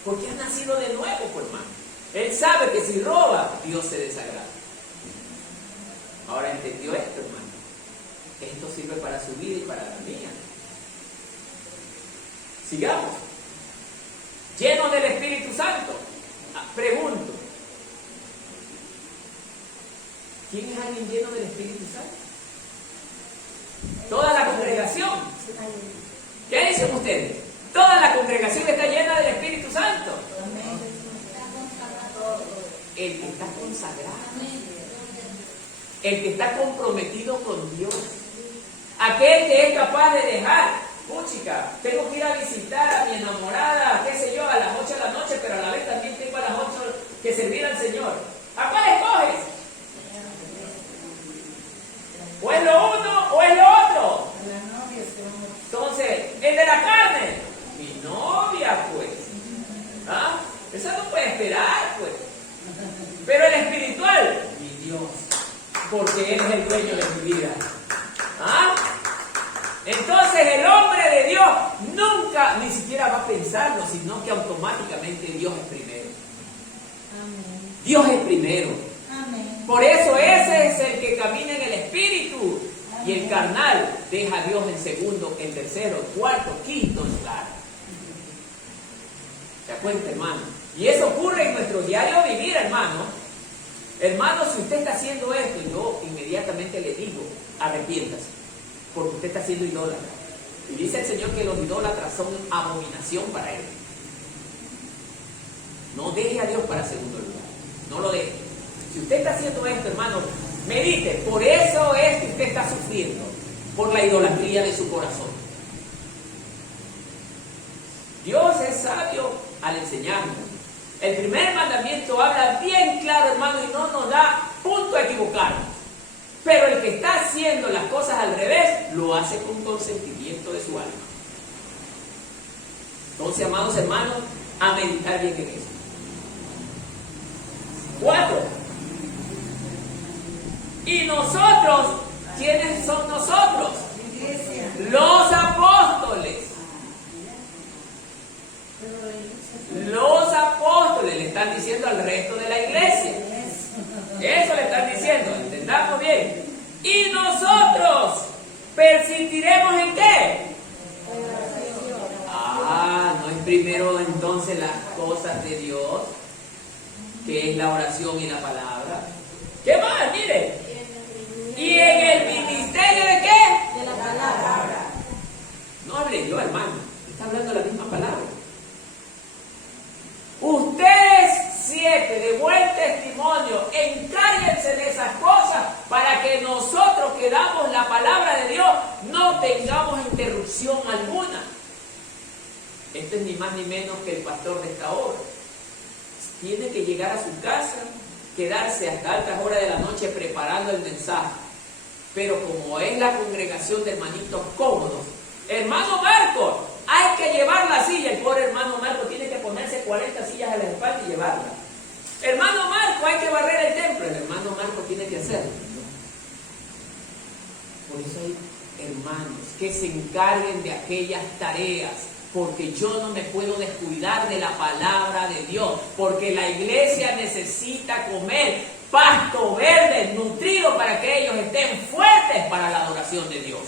porque ha nacido de nuevo, pues, hermano. Él sabe que si roba, Dios se desagrada. Ahora entendió esto, hermano. Esto sirve para su vida y para la mía. Sigamos. Llenos del Espíritu Santo. Pregunto. ¿Quién es alguien lleno del Espíritu Santo? Toda la congregación. ¿Qué dicen ustedes? Toda la congregación está llena del Espíritu Santo. El que está consagrado. El que está comprometido con Dios. Aquel que es capaz de dejar. Chica, tengo que ir a visitar a mi enamorada, qué sé yo, a las 8 de la noche, pero a la vez también tengo a las 8 que servir al Señor. ¿A cuál escoges? ¿O es lo uno o es lo otro? Entonces, el de la carne, mi novia, pues. ¿Ah? Esa no puede esperar, pues. Pero el espiritual, mi Dios, porque Él es el dueño de mi vida. ¿Ah? Entonces el hombre de Dios nunca ni siquiera va a pensarlo, sino que automáticamente Dios es primero. Amén. Dios es primero. Amén. Por eso ese es el que camina en el espíritu. Y el carnal deja a Dios en segundo, en tercero, cuarto, quinto lugar. ¿Se da cuenta, hermano? Y eso ocurre en nuestro diario vivir, hermano. Hermano, si usted está haciendo esto, yo inmediatamente le digo, arrepiéntase. Porque usted está siendo idólatra. Y dice el Señor que los idólatras son abominación para Él. No deje a Dios para segundo lugar. No lo deje. Si usted está haciendo esto, hermano, medite. Por eso es que usted está sufriendo. Por la idolatría de su corazón. Dios es sabio al enseñarnos. El primer mandamiento habla bien claro, hermano, y no nos da punto a equivocarnos. Pero el que está haciendo las cosas al revés, lo hace con consentimiento de su alma. Entonces, amados hermanos, a meditar bien en eso. 4. Y nosotros, ¿quiénes son nosotros? Iglesia. Los apóstoles. Los apóstoles le están diciendo al resto de la iglesia. Eso le están diciendo, entendamos bien. Y nosotros persistiremos en qué? ¿No es primero entonces las cosas de Dios? Que es la oración y la palabra. ¿Qué más? Mire. ¿Y en el ministerio de qué? De la palabra. No hable yo, hermano. Está hablando la misma palabra. que damos la palabra de Dios no tengamos interrupción alguna. Este es ni más ni menos que el pastor de esta obra. Tiene que llegar a su casa, quedarse hasta altas horas de la noche preparando el mensaje. Pero como es la congregación de hermanitos cómodos, hermano Marcos, hay que llevar la silla. El pobre hermano Marcos tiene que ponerse 40 sillas a la espalda y llevarla. Hermano Marcos, hay que barrer el templo. El hermano Marcos tiene que hacerlo. Por eso hay hermanos que se encarguen de aquellas tareas, porque yo no me puedo descuidar de la palabra de Dios, porque la iglesia necesita comer pasto verde, nutrido, para que ellos estén fuertes para la adoración de Dios.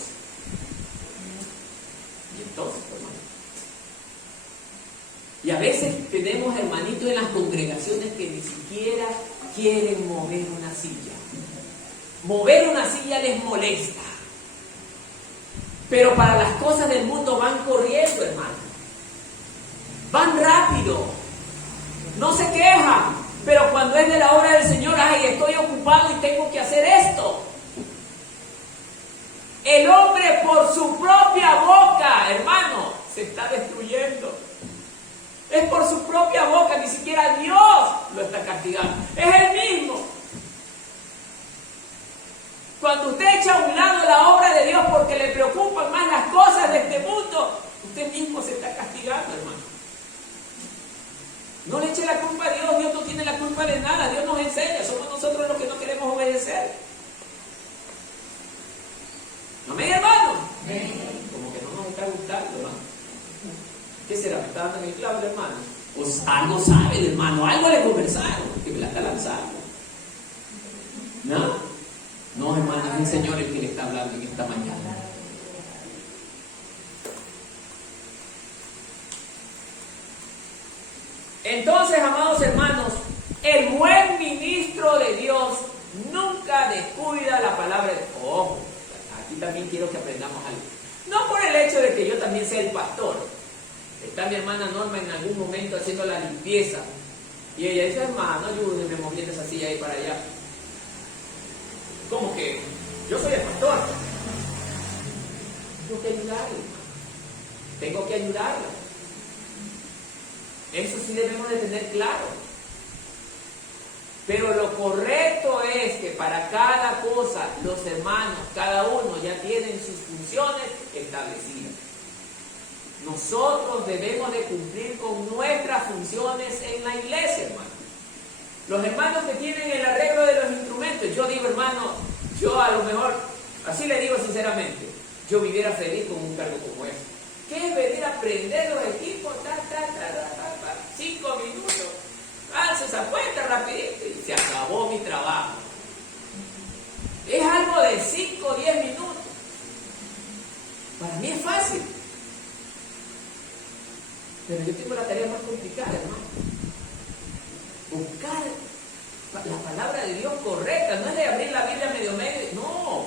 Y entonces, hermano, y a veces tenemos hermanitos en las congregaciones que ni siquiera quieren mover una silla. Mover una silla les molesta. Pero para las cosas del mundo van corriendo, hermano. Van rápido. No se quejan. Pero cuando es de la obra del Señor, ay, estoy ocupado y tengo que hacer esto. El hombre por su propia boca, hermano, se está destruyendo. Es por su propia boca, ni siquiera Dios lo está castigando. Es Él mismo. Cuando usted echa a un lado la obra de Dios porque le preocupan más las cosas de este mundo, usted mismo se está castigando, hermano. No le eche la culpa a Dios, Dios no tiene la culpa de nada, Dios nos enseña, somos nosotros los que no queremos obedecer. ¿Amén, hermano? Amén. Como que no nos está gustando, hermano. ¿Qué será? ¿Me está dando en el clavo el hermano? Pues algo sabe el hermano, algo le conversaron, que me la está lanzando. ¿No? No, hermano, es el Señor el que le está hablando en esta mañana. Entonces, amados hermanos, el buen ministro de Dios nunca descuida la palabra de Dios. Ojo, aquí también quiero que aprendamos algo. No por el hecho de que yo también sea el pastor. Está mi hermana Norma en algún momento haciendo la limpieza. Y ella dice, hermano, ayúdeme moviendo esa silla ahí para allá. ¿Cómo que? Yo soy el pastor. Tengo que ayudarle. Tengo que ayudarla. Eso sí debemos de tener claro. Pero lo correcto es que para cada cosa los hermanos, cada uno ya tienen sus funciones establecidas. Nosotros debemos de cumplir con nuestras funciones en la iglesia, hermano. Los hermanos que tienen el arreglo de los instrumentos, yo digo, hermano, yo a lo mejor, así le digo sinceramente, yo viviera feliz con un cargo como ese. ¿Qué es venir a aprender los equipos? 5 minutos, alza esa cuenta rapidito y se acabó mi trabajo. Es algo de 5 o 10 minutos. Para mí es fácil. Pero yo tengo la tarea más complicada, hermano. Buscar la palabra de Dios correcta, no es de abrir la Biblia medio, no.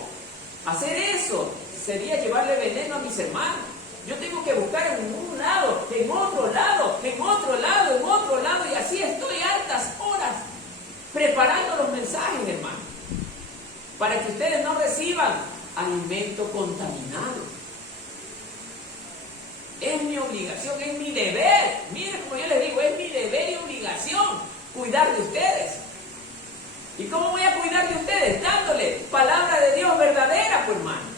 Hacer eso sería llevarle veneno a mis hermanos. Yo tengo que buscar en un lado, en otro lado, en otro lado, en otro lado, y así estoy altas horas preparando los mensajes, hermano, para que ustedes no reciban alimento contaminado. Es mi obligación, es mi deber. Miren, como yo les digo, es mi deber y obligación cuidar de ustedes. ¿Y cómo voy a cuidar de ustedes? Dándole palabra de Dios verdadera, pues, hermano.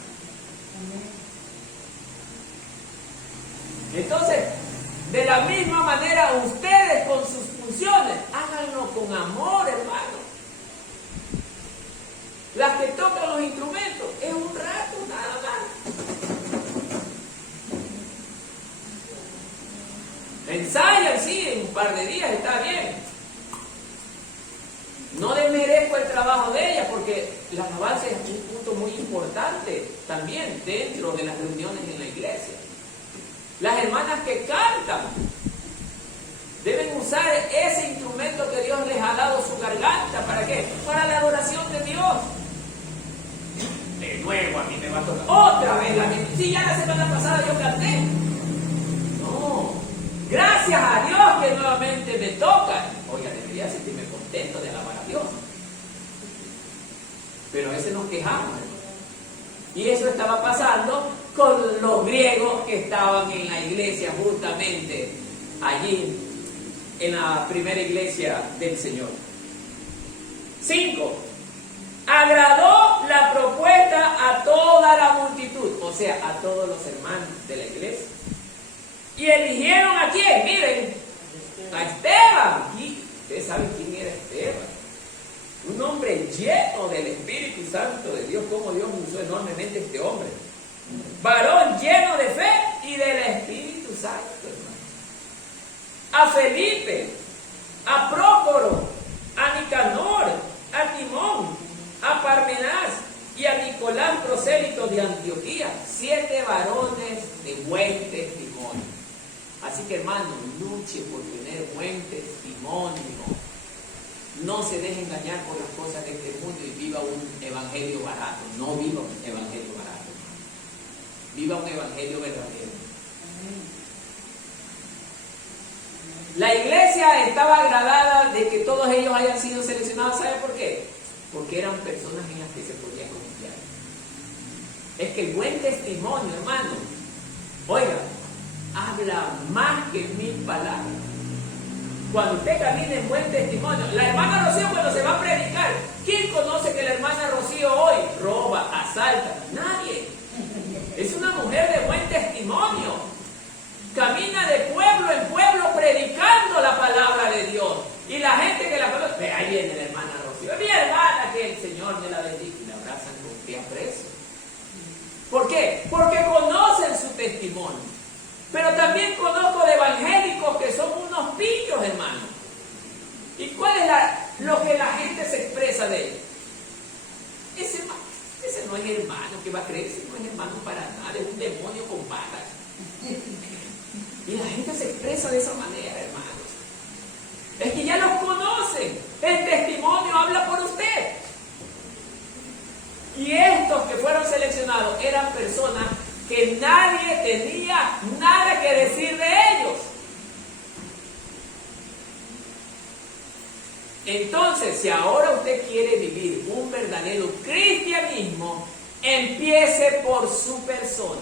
Entonces, de la misma manera, ustedes con sus funciones, háganlo con amor, hermano. Las que tocan los instrumentos, es un rato nada más. Ensayan, sí, en un par de días está bien. No desmerezco el trabajo de ella, porque la alabanza es un punto muy importante también dentro de las reuniones en la iglesia. Las hermanas que cantan deben usar ese instrumento que Dios les ha dado, su garganta. ¿Para qué? Para la adoración de Dios. De nuevo a mí me va a tocar. Otra vez la misma. Sí, ya la semana pasada yo canté. No. Gracias a Dios que nuevamente me toca. Oiga, debería sentirme contento de alabar a Dios. Pero a veces nos quejamos, hermano. Y eso estaba pasando con los griegos que estaban en la iglesia justamente allí, en la primera iglesia del Señor. 5. Agradó la propuesta a toda la multitud, o sea, a todos los hermanos de la iglesia. Y eligieron a quién, miren, a Esteban. Y ustedes saben quién era Esteban. Un hombre lleno del Espíritu Santo de Dios, como Dios usó enormemente a este hombre. Varón lleno de fe y del Espíritu Santo, hermano. A Felipe, a Prócoro, a Nicanor, a Timón, a Parmenás y a Nicolás, prosélito de Antioquía, 7 varones de buen testimonio. Así que, hermano, luche por tener buen testimonio. No se deje engañar por las cosas de este mundo y viva un evangelio barato. No viva un evangelio barato. Viva un evangelio verdadero. La iglesia estaba agradada de que todos ellos hayan sido seleccionados. ¿Sabe por qué? Porque eran personas en las que se podía confiar. Es que el buen testimonio, hermano, oiga, habla más que 1000 palabras. Cuando usted camina en buen testimonio, la hermana Rocío cuando se va a predicar, ¿quién conoce que la hermana Rocío hoy roba, asalta? Nadie. Es una mujer de buen testimonio. Camina de pueblo en pueblo predicando la palabra de Dios. Y la gente que la conoce, ahí viene la hermana Rocío. Es mi hermana, que el Señor me la bendiga. Y la abrazan con qué aprecio. ¿Por qué? Porque conocen su testimonio. Pero también conozco de evangélicos que son unos pillos, hermano. ¿Y cuál es lo que la gente se expresa de ellos? Ese no es hermano, que va a creer, ese no es hermano para nada, es un demonio con patas. Y la gente se expresa de esa manera, hermanos. Es que ya los conocen. El testimonio habla por usted. Y estos que fueron seleccionados eran personas que nadie tenía nada que decir de ellos. Entonces, si ahora usted quiere vivir un verdadero cristianismo, empiece por su persona,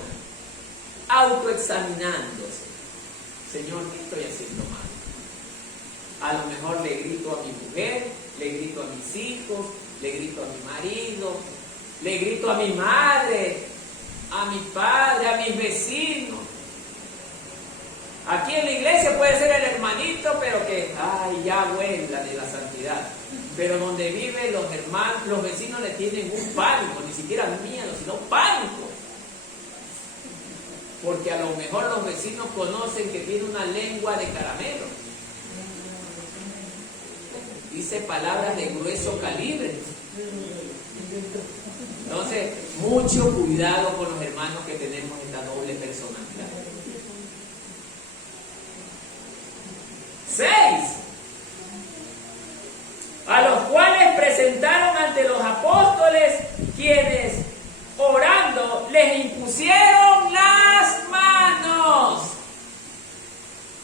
autoexaminándose. Señor, ¿qué estoy haciendo mal? A lo mejor le grito a mi mujer, le grito a mis hijos, le grito a mi marido, le grito a mi madre, a mi padre, a mis vecinos. Aquí en la iglesia puede ser el hermanito, pero que, ya vuela de la santidad. Pero donde viven los hermanos, los vecinos le tienen un pánico, ni siquiera miedo, sino pánico. Porque a lo mejor los vecinos conocen que tiene una lengua de caramelo. Dice palabras de grueso calibre. Entonces, mucho cuidado con los hermanos que tenemos esta doble personalidad. 6. A los cuales presentaron ante los apóstoles, quienes orando les impusieron las manos.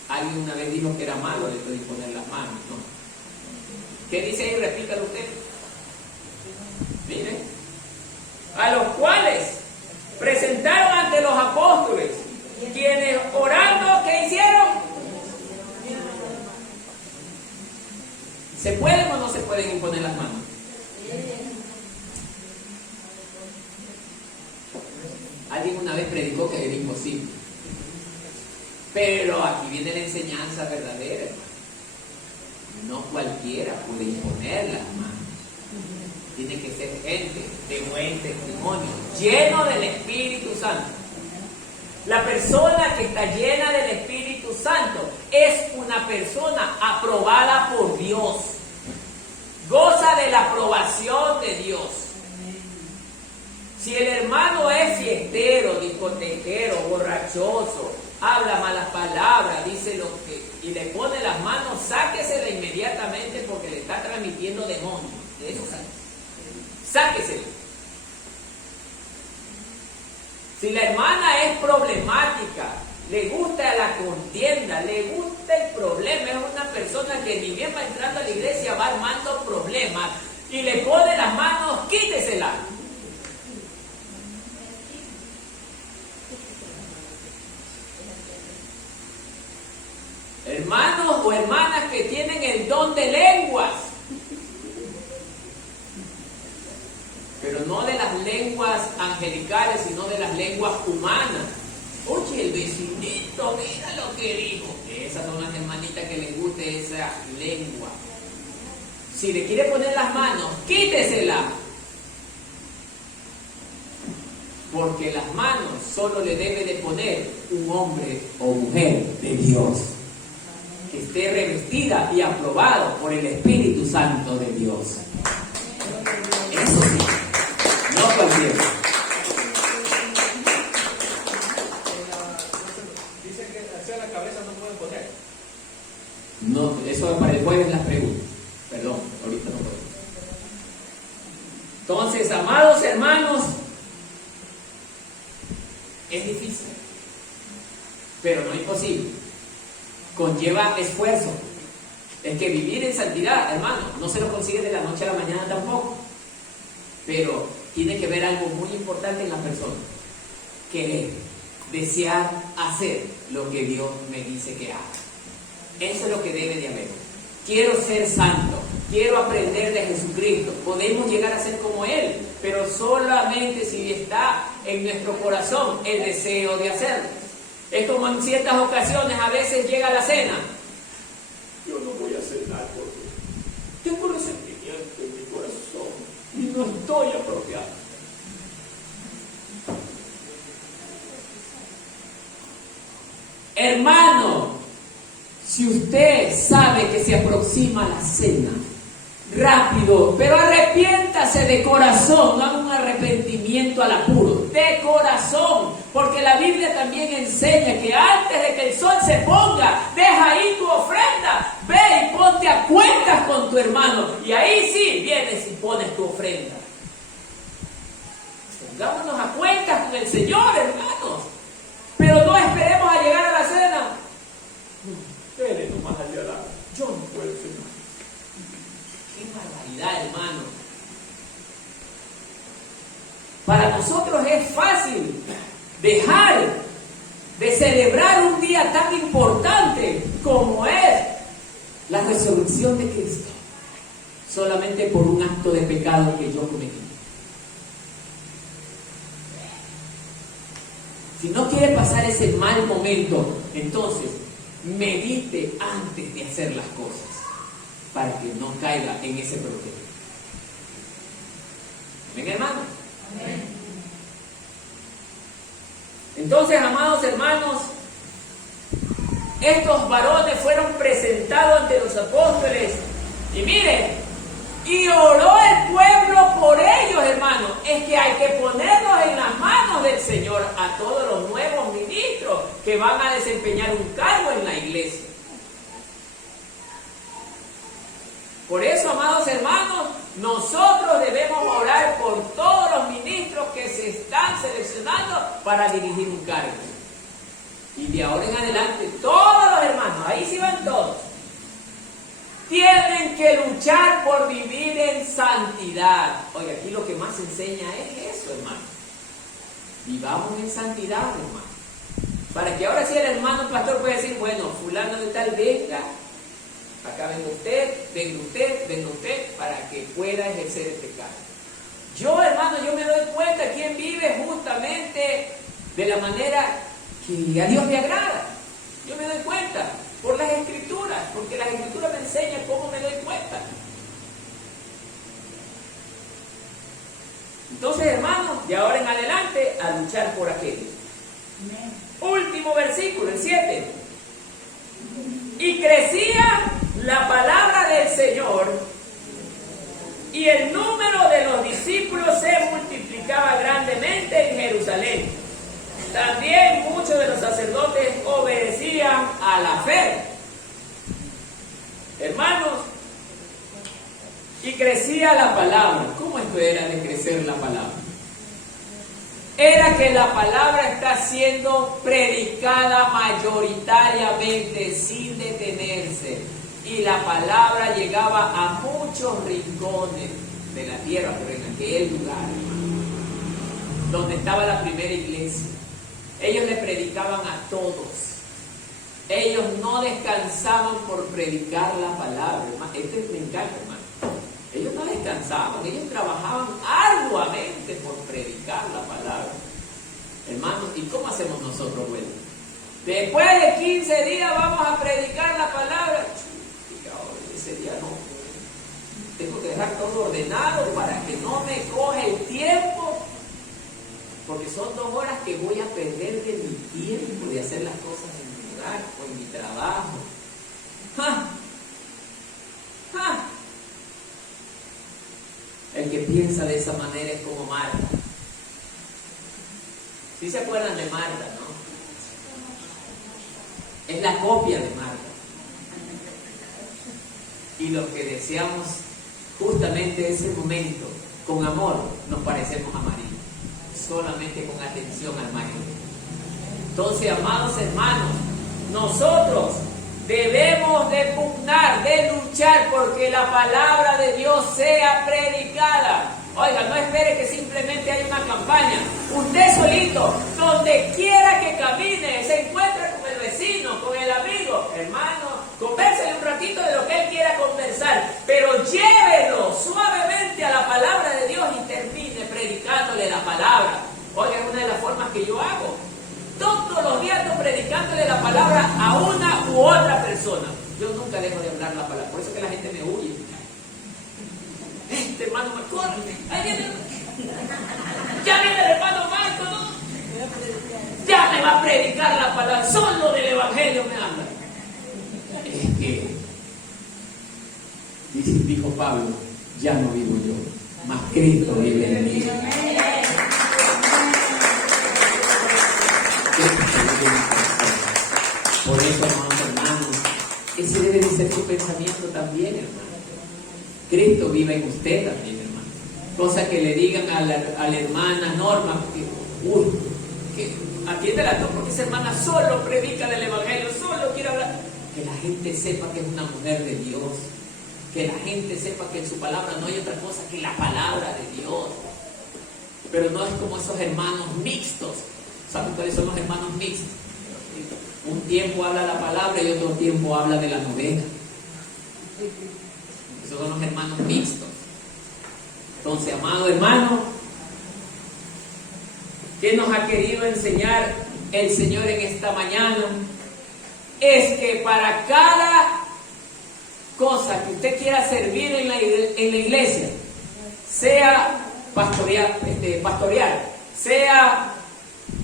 Alguien una vez dijo que era malo esto de imponer las manos, ¿no? ¿Qué dice ahí? Repítalo usted. Mire. A los cuales presentaron ante los apóstoles, quienes orando, ¿qué hicieron? ¿Se pueden o no se pueden imponer las manos? Alguien una vez predicó que era imposible. Pero aquí viene la enseñanza verdadera, hermano. No cualquiera puede imponer las manos. Tiene que ser gente de buen testimonio, lleno del Espíritu Santo. La persona que está llena del Espíritu Santo es una persona aprobada por Dios. Goza de la aprobación de Dios. Si el hermano es fiestero, discotequero, borrachoso, habla malas palabras, dice lo que, y le pone las manos, sáquesela inmediatamente porque le está transmitiendo demonios. De eso sáquesela. Si la hermana es problemática, le gusta la contienda, le gusta el problema, es una persona que ni bien va entrando a la iglesia, va armando problemas y le pone las manos, quítesela. son de lenguas. Pero no de las lenguas angelicales, sino de las lenguas humanas. Oye, el vecinito, mira lo que dijo. Esas son las hermanitas que les guste esa lengua. Si le quiere poner las manos, quítesela. Porque las manos solo le debe de poner un hombre o mujer de Dios, que esté revestida y aprobado por el Espíritu Santo de Dios. Eso sí, no cualquiera. Dicen que hacia la cabeza no pueden poner. No, eso para el jueves las preguntas. Perdón, ahorita no puedo. Entonces, amados hermanos, es difícil, pero no imposible. Conlleva esfuerzo. Es que vivir en santidad, hermano, no se lo consigue de la noche a la mañana tampoco. Pero tiene que ver algo muy importante en la persona: querer, desear hacer lo que Dios me dice que haga. Eso es lo que debe de haber. Quiero ser santo, quiero aprender de Jesucristo. Podemos llegar a ser como Él, pero solamente si está en nuestro corazón el deseo de hacerlo. Es como en ciertas ocasiones, a veces llega la cena. Yo no voy a hacer nada porque tengo resentimiento en mi corazón y no estoy apropiado. Hermano, si usted sabe que se aproxima la cena, rápido, pero arrepiéntase de corazón, no haga un arrepentimiento al apuro, de corazón, porque la Biblia también enseña que antes de que el sol se ponga, deja ahí tu ofrenda, ve y ponte a cuentas con tu hermano, y ahí sí vienes y pones tu ofrenda. Pongámonos a cuentas con el Señor, hermanos, pero no esperemos a llegar a la cena. Dele nomás al de al lado. Yo no puedo hacer nada. ¡Qué barbaridad, hermano! Para nosotros es fácil dejar de celebrar un día tan importante como es la resurrección de Cristo, solamente por un acto de pecado que yo cometí. Si no quiere pasar ese mal momento, entonces medite antes de hacer las cosas, para que no caiga en ese problema. ¿Amén, hermano? Amén. Entonces, amados hermanos, estos varones fueron presentados ante los apóstoles y miren, y oró el pueblo por ellos, hermanos. Es que hay que ponerlos en las manos del Señor a todos los nuevos ministros que van a desempeñar un cargo en la iglesia. Por eso, amados hermanos, nosotros debemos orar por todos los ministros que se están seleccionando para dirigir un cargo. Y de ahora en adelante, todos los hermanos, ahí sí van todos, tienen que luchar por vivir en santidad. Oye, aquí lo que más enseña es eso, hermano. Vivamos en santidad, hermano. Para que ahora sí el hermano pastor pueda decir, bueno, fulano de tal, venga, acá venga usted, para que pueda ejercer este cargo. Yo, hermano, yo me doy cuenta quién vive justamente de la manera que a Dios le agrada. Yo me doy cuenta por las Escrituras, porque las Escrituras me enseñan cómo me doy cuenta. Entonces, hermanos, de ahora en adelante, a luchar por aquello. Último versículo, el 7. Y crecía la palabra del Señor, y el número de los discípulos se multiplicaba grandemente en Jerusalén. También muchos de los sacerdotes obedecían a la fe. Hermanos, y crecía la palabra. ¿Cómo esto era de crecer la palabra? Era que la palabra está siendo predicada mayoritariamente, sin detenerse. Y la palabra llegaba a muchos rincones de la tierra, pero en aquel lugar, hermano, donde estaba la primera iglesia. Ellos le predicaban a todos. ellos no descansaban por predicar la palabra. Este me encanta, hermano. Ellos no descansaban, ellos trabajaban arduamente por predicar la palabra. Hermanos, ¿y cómo hacemos nosotros, bueno? Después de 15 días vamos a predicar la palabra. Ese día no. Tengo que dejar todo ordenado para que no me coge el tiempo. Porque son 2 horas que voy a perder de mi tiempo de hacer las cosas en mi lugar o en mi trabajo. ¡Ja! ¡Ja! El que piensa de esa manera es como Marta. ¿Sí se acuerdan de Marta, no? Es la copia de Marta. Y los que deseamos justamente ese momento con amor, nos parecemos a María. Solamente con atención al marido. Entonces, amados hermanos, nosotros debemos de pugnar, de luchar porque la palabra de Dios sea predicada. Oiga, no espere que simplemente haya una campaña. Usted solito, donde quiera que camine, se encuentra con el vecino, con el amigo, hermano, convérsele un ratito de lo que él quiera conversar, pero llévelo suavemente a la palabra de Dios y termine predicándole la palabra. Oiga, es una de las formas que yo hago. Todos los días ando predicándole la palabra a una u otra persona. Yo nunca dejo de hablar la palabra, por eso que la gente me huye. Este hermano me corre, ahí viene, ya viene el hermano Marco, ¿no? Ya me va a predicar la palabra, solo del evangelio me habla. Es que, dijo Pablo, ya no vivo yo, mas Cristo vive en mí. Por eso, hermanos, ese debe de ser su pensamiento también, hermano. Cristo vive en usted también, hermano. Cosa que le digan a la hermana Norma, que atiéndela tú, porque esa hermana solo predica del evangelio, solo quiere hablar. Que la gente sepa que es una mujer de Dios. Que la gente sepa que en su palabra no hay otra cosa que la palabra de Dios. Pero no es como esos hermanos mixtos. ¿Saben cuáles son los hermanos mixtos? Un tiempo habla la palabra y otro tiempo habla de la novela. Esos son los hermanos mixtos. Entonces, amado hermano, ¿qué nos ha querido enseñar el Señor en esta mañana? Es que para cada cosa que usted quiera servir en la iglesia, sea pastorear, sea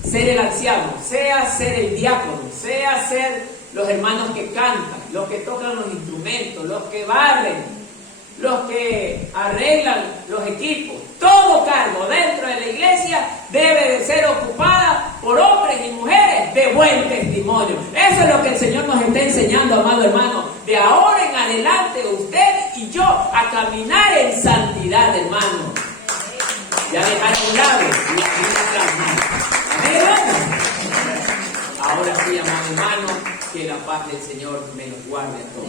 ser el anciano, sea ser el diácono, sea ser los hermanos que cantan, los que tocan los instrumentos, los que barren, los que arreglan los equipos, todo cargo dentro de la iglesia debe de ser ocupada por hombres y mujeres de buen testimonio. Eso es lo que el Señor nos está enseñando, amado hermano. De ahora en adelante, usted y yo a caminar en santidad, hermano. Ya dejar un lado y amén, hermano. Ahora sí, amado hermano, que la paz del Señor me los guarde a todos.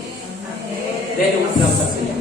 Denle un aplauso al Señor.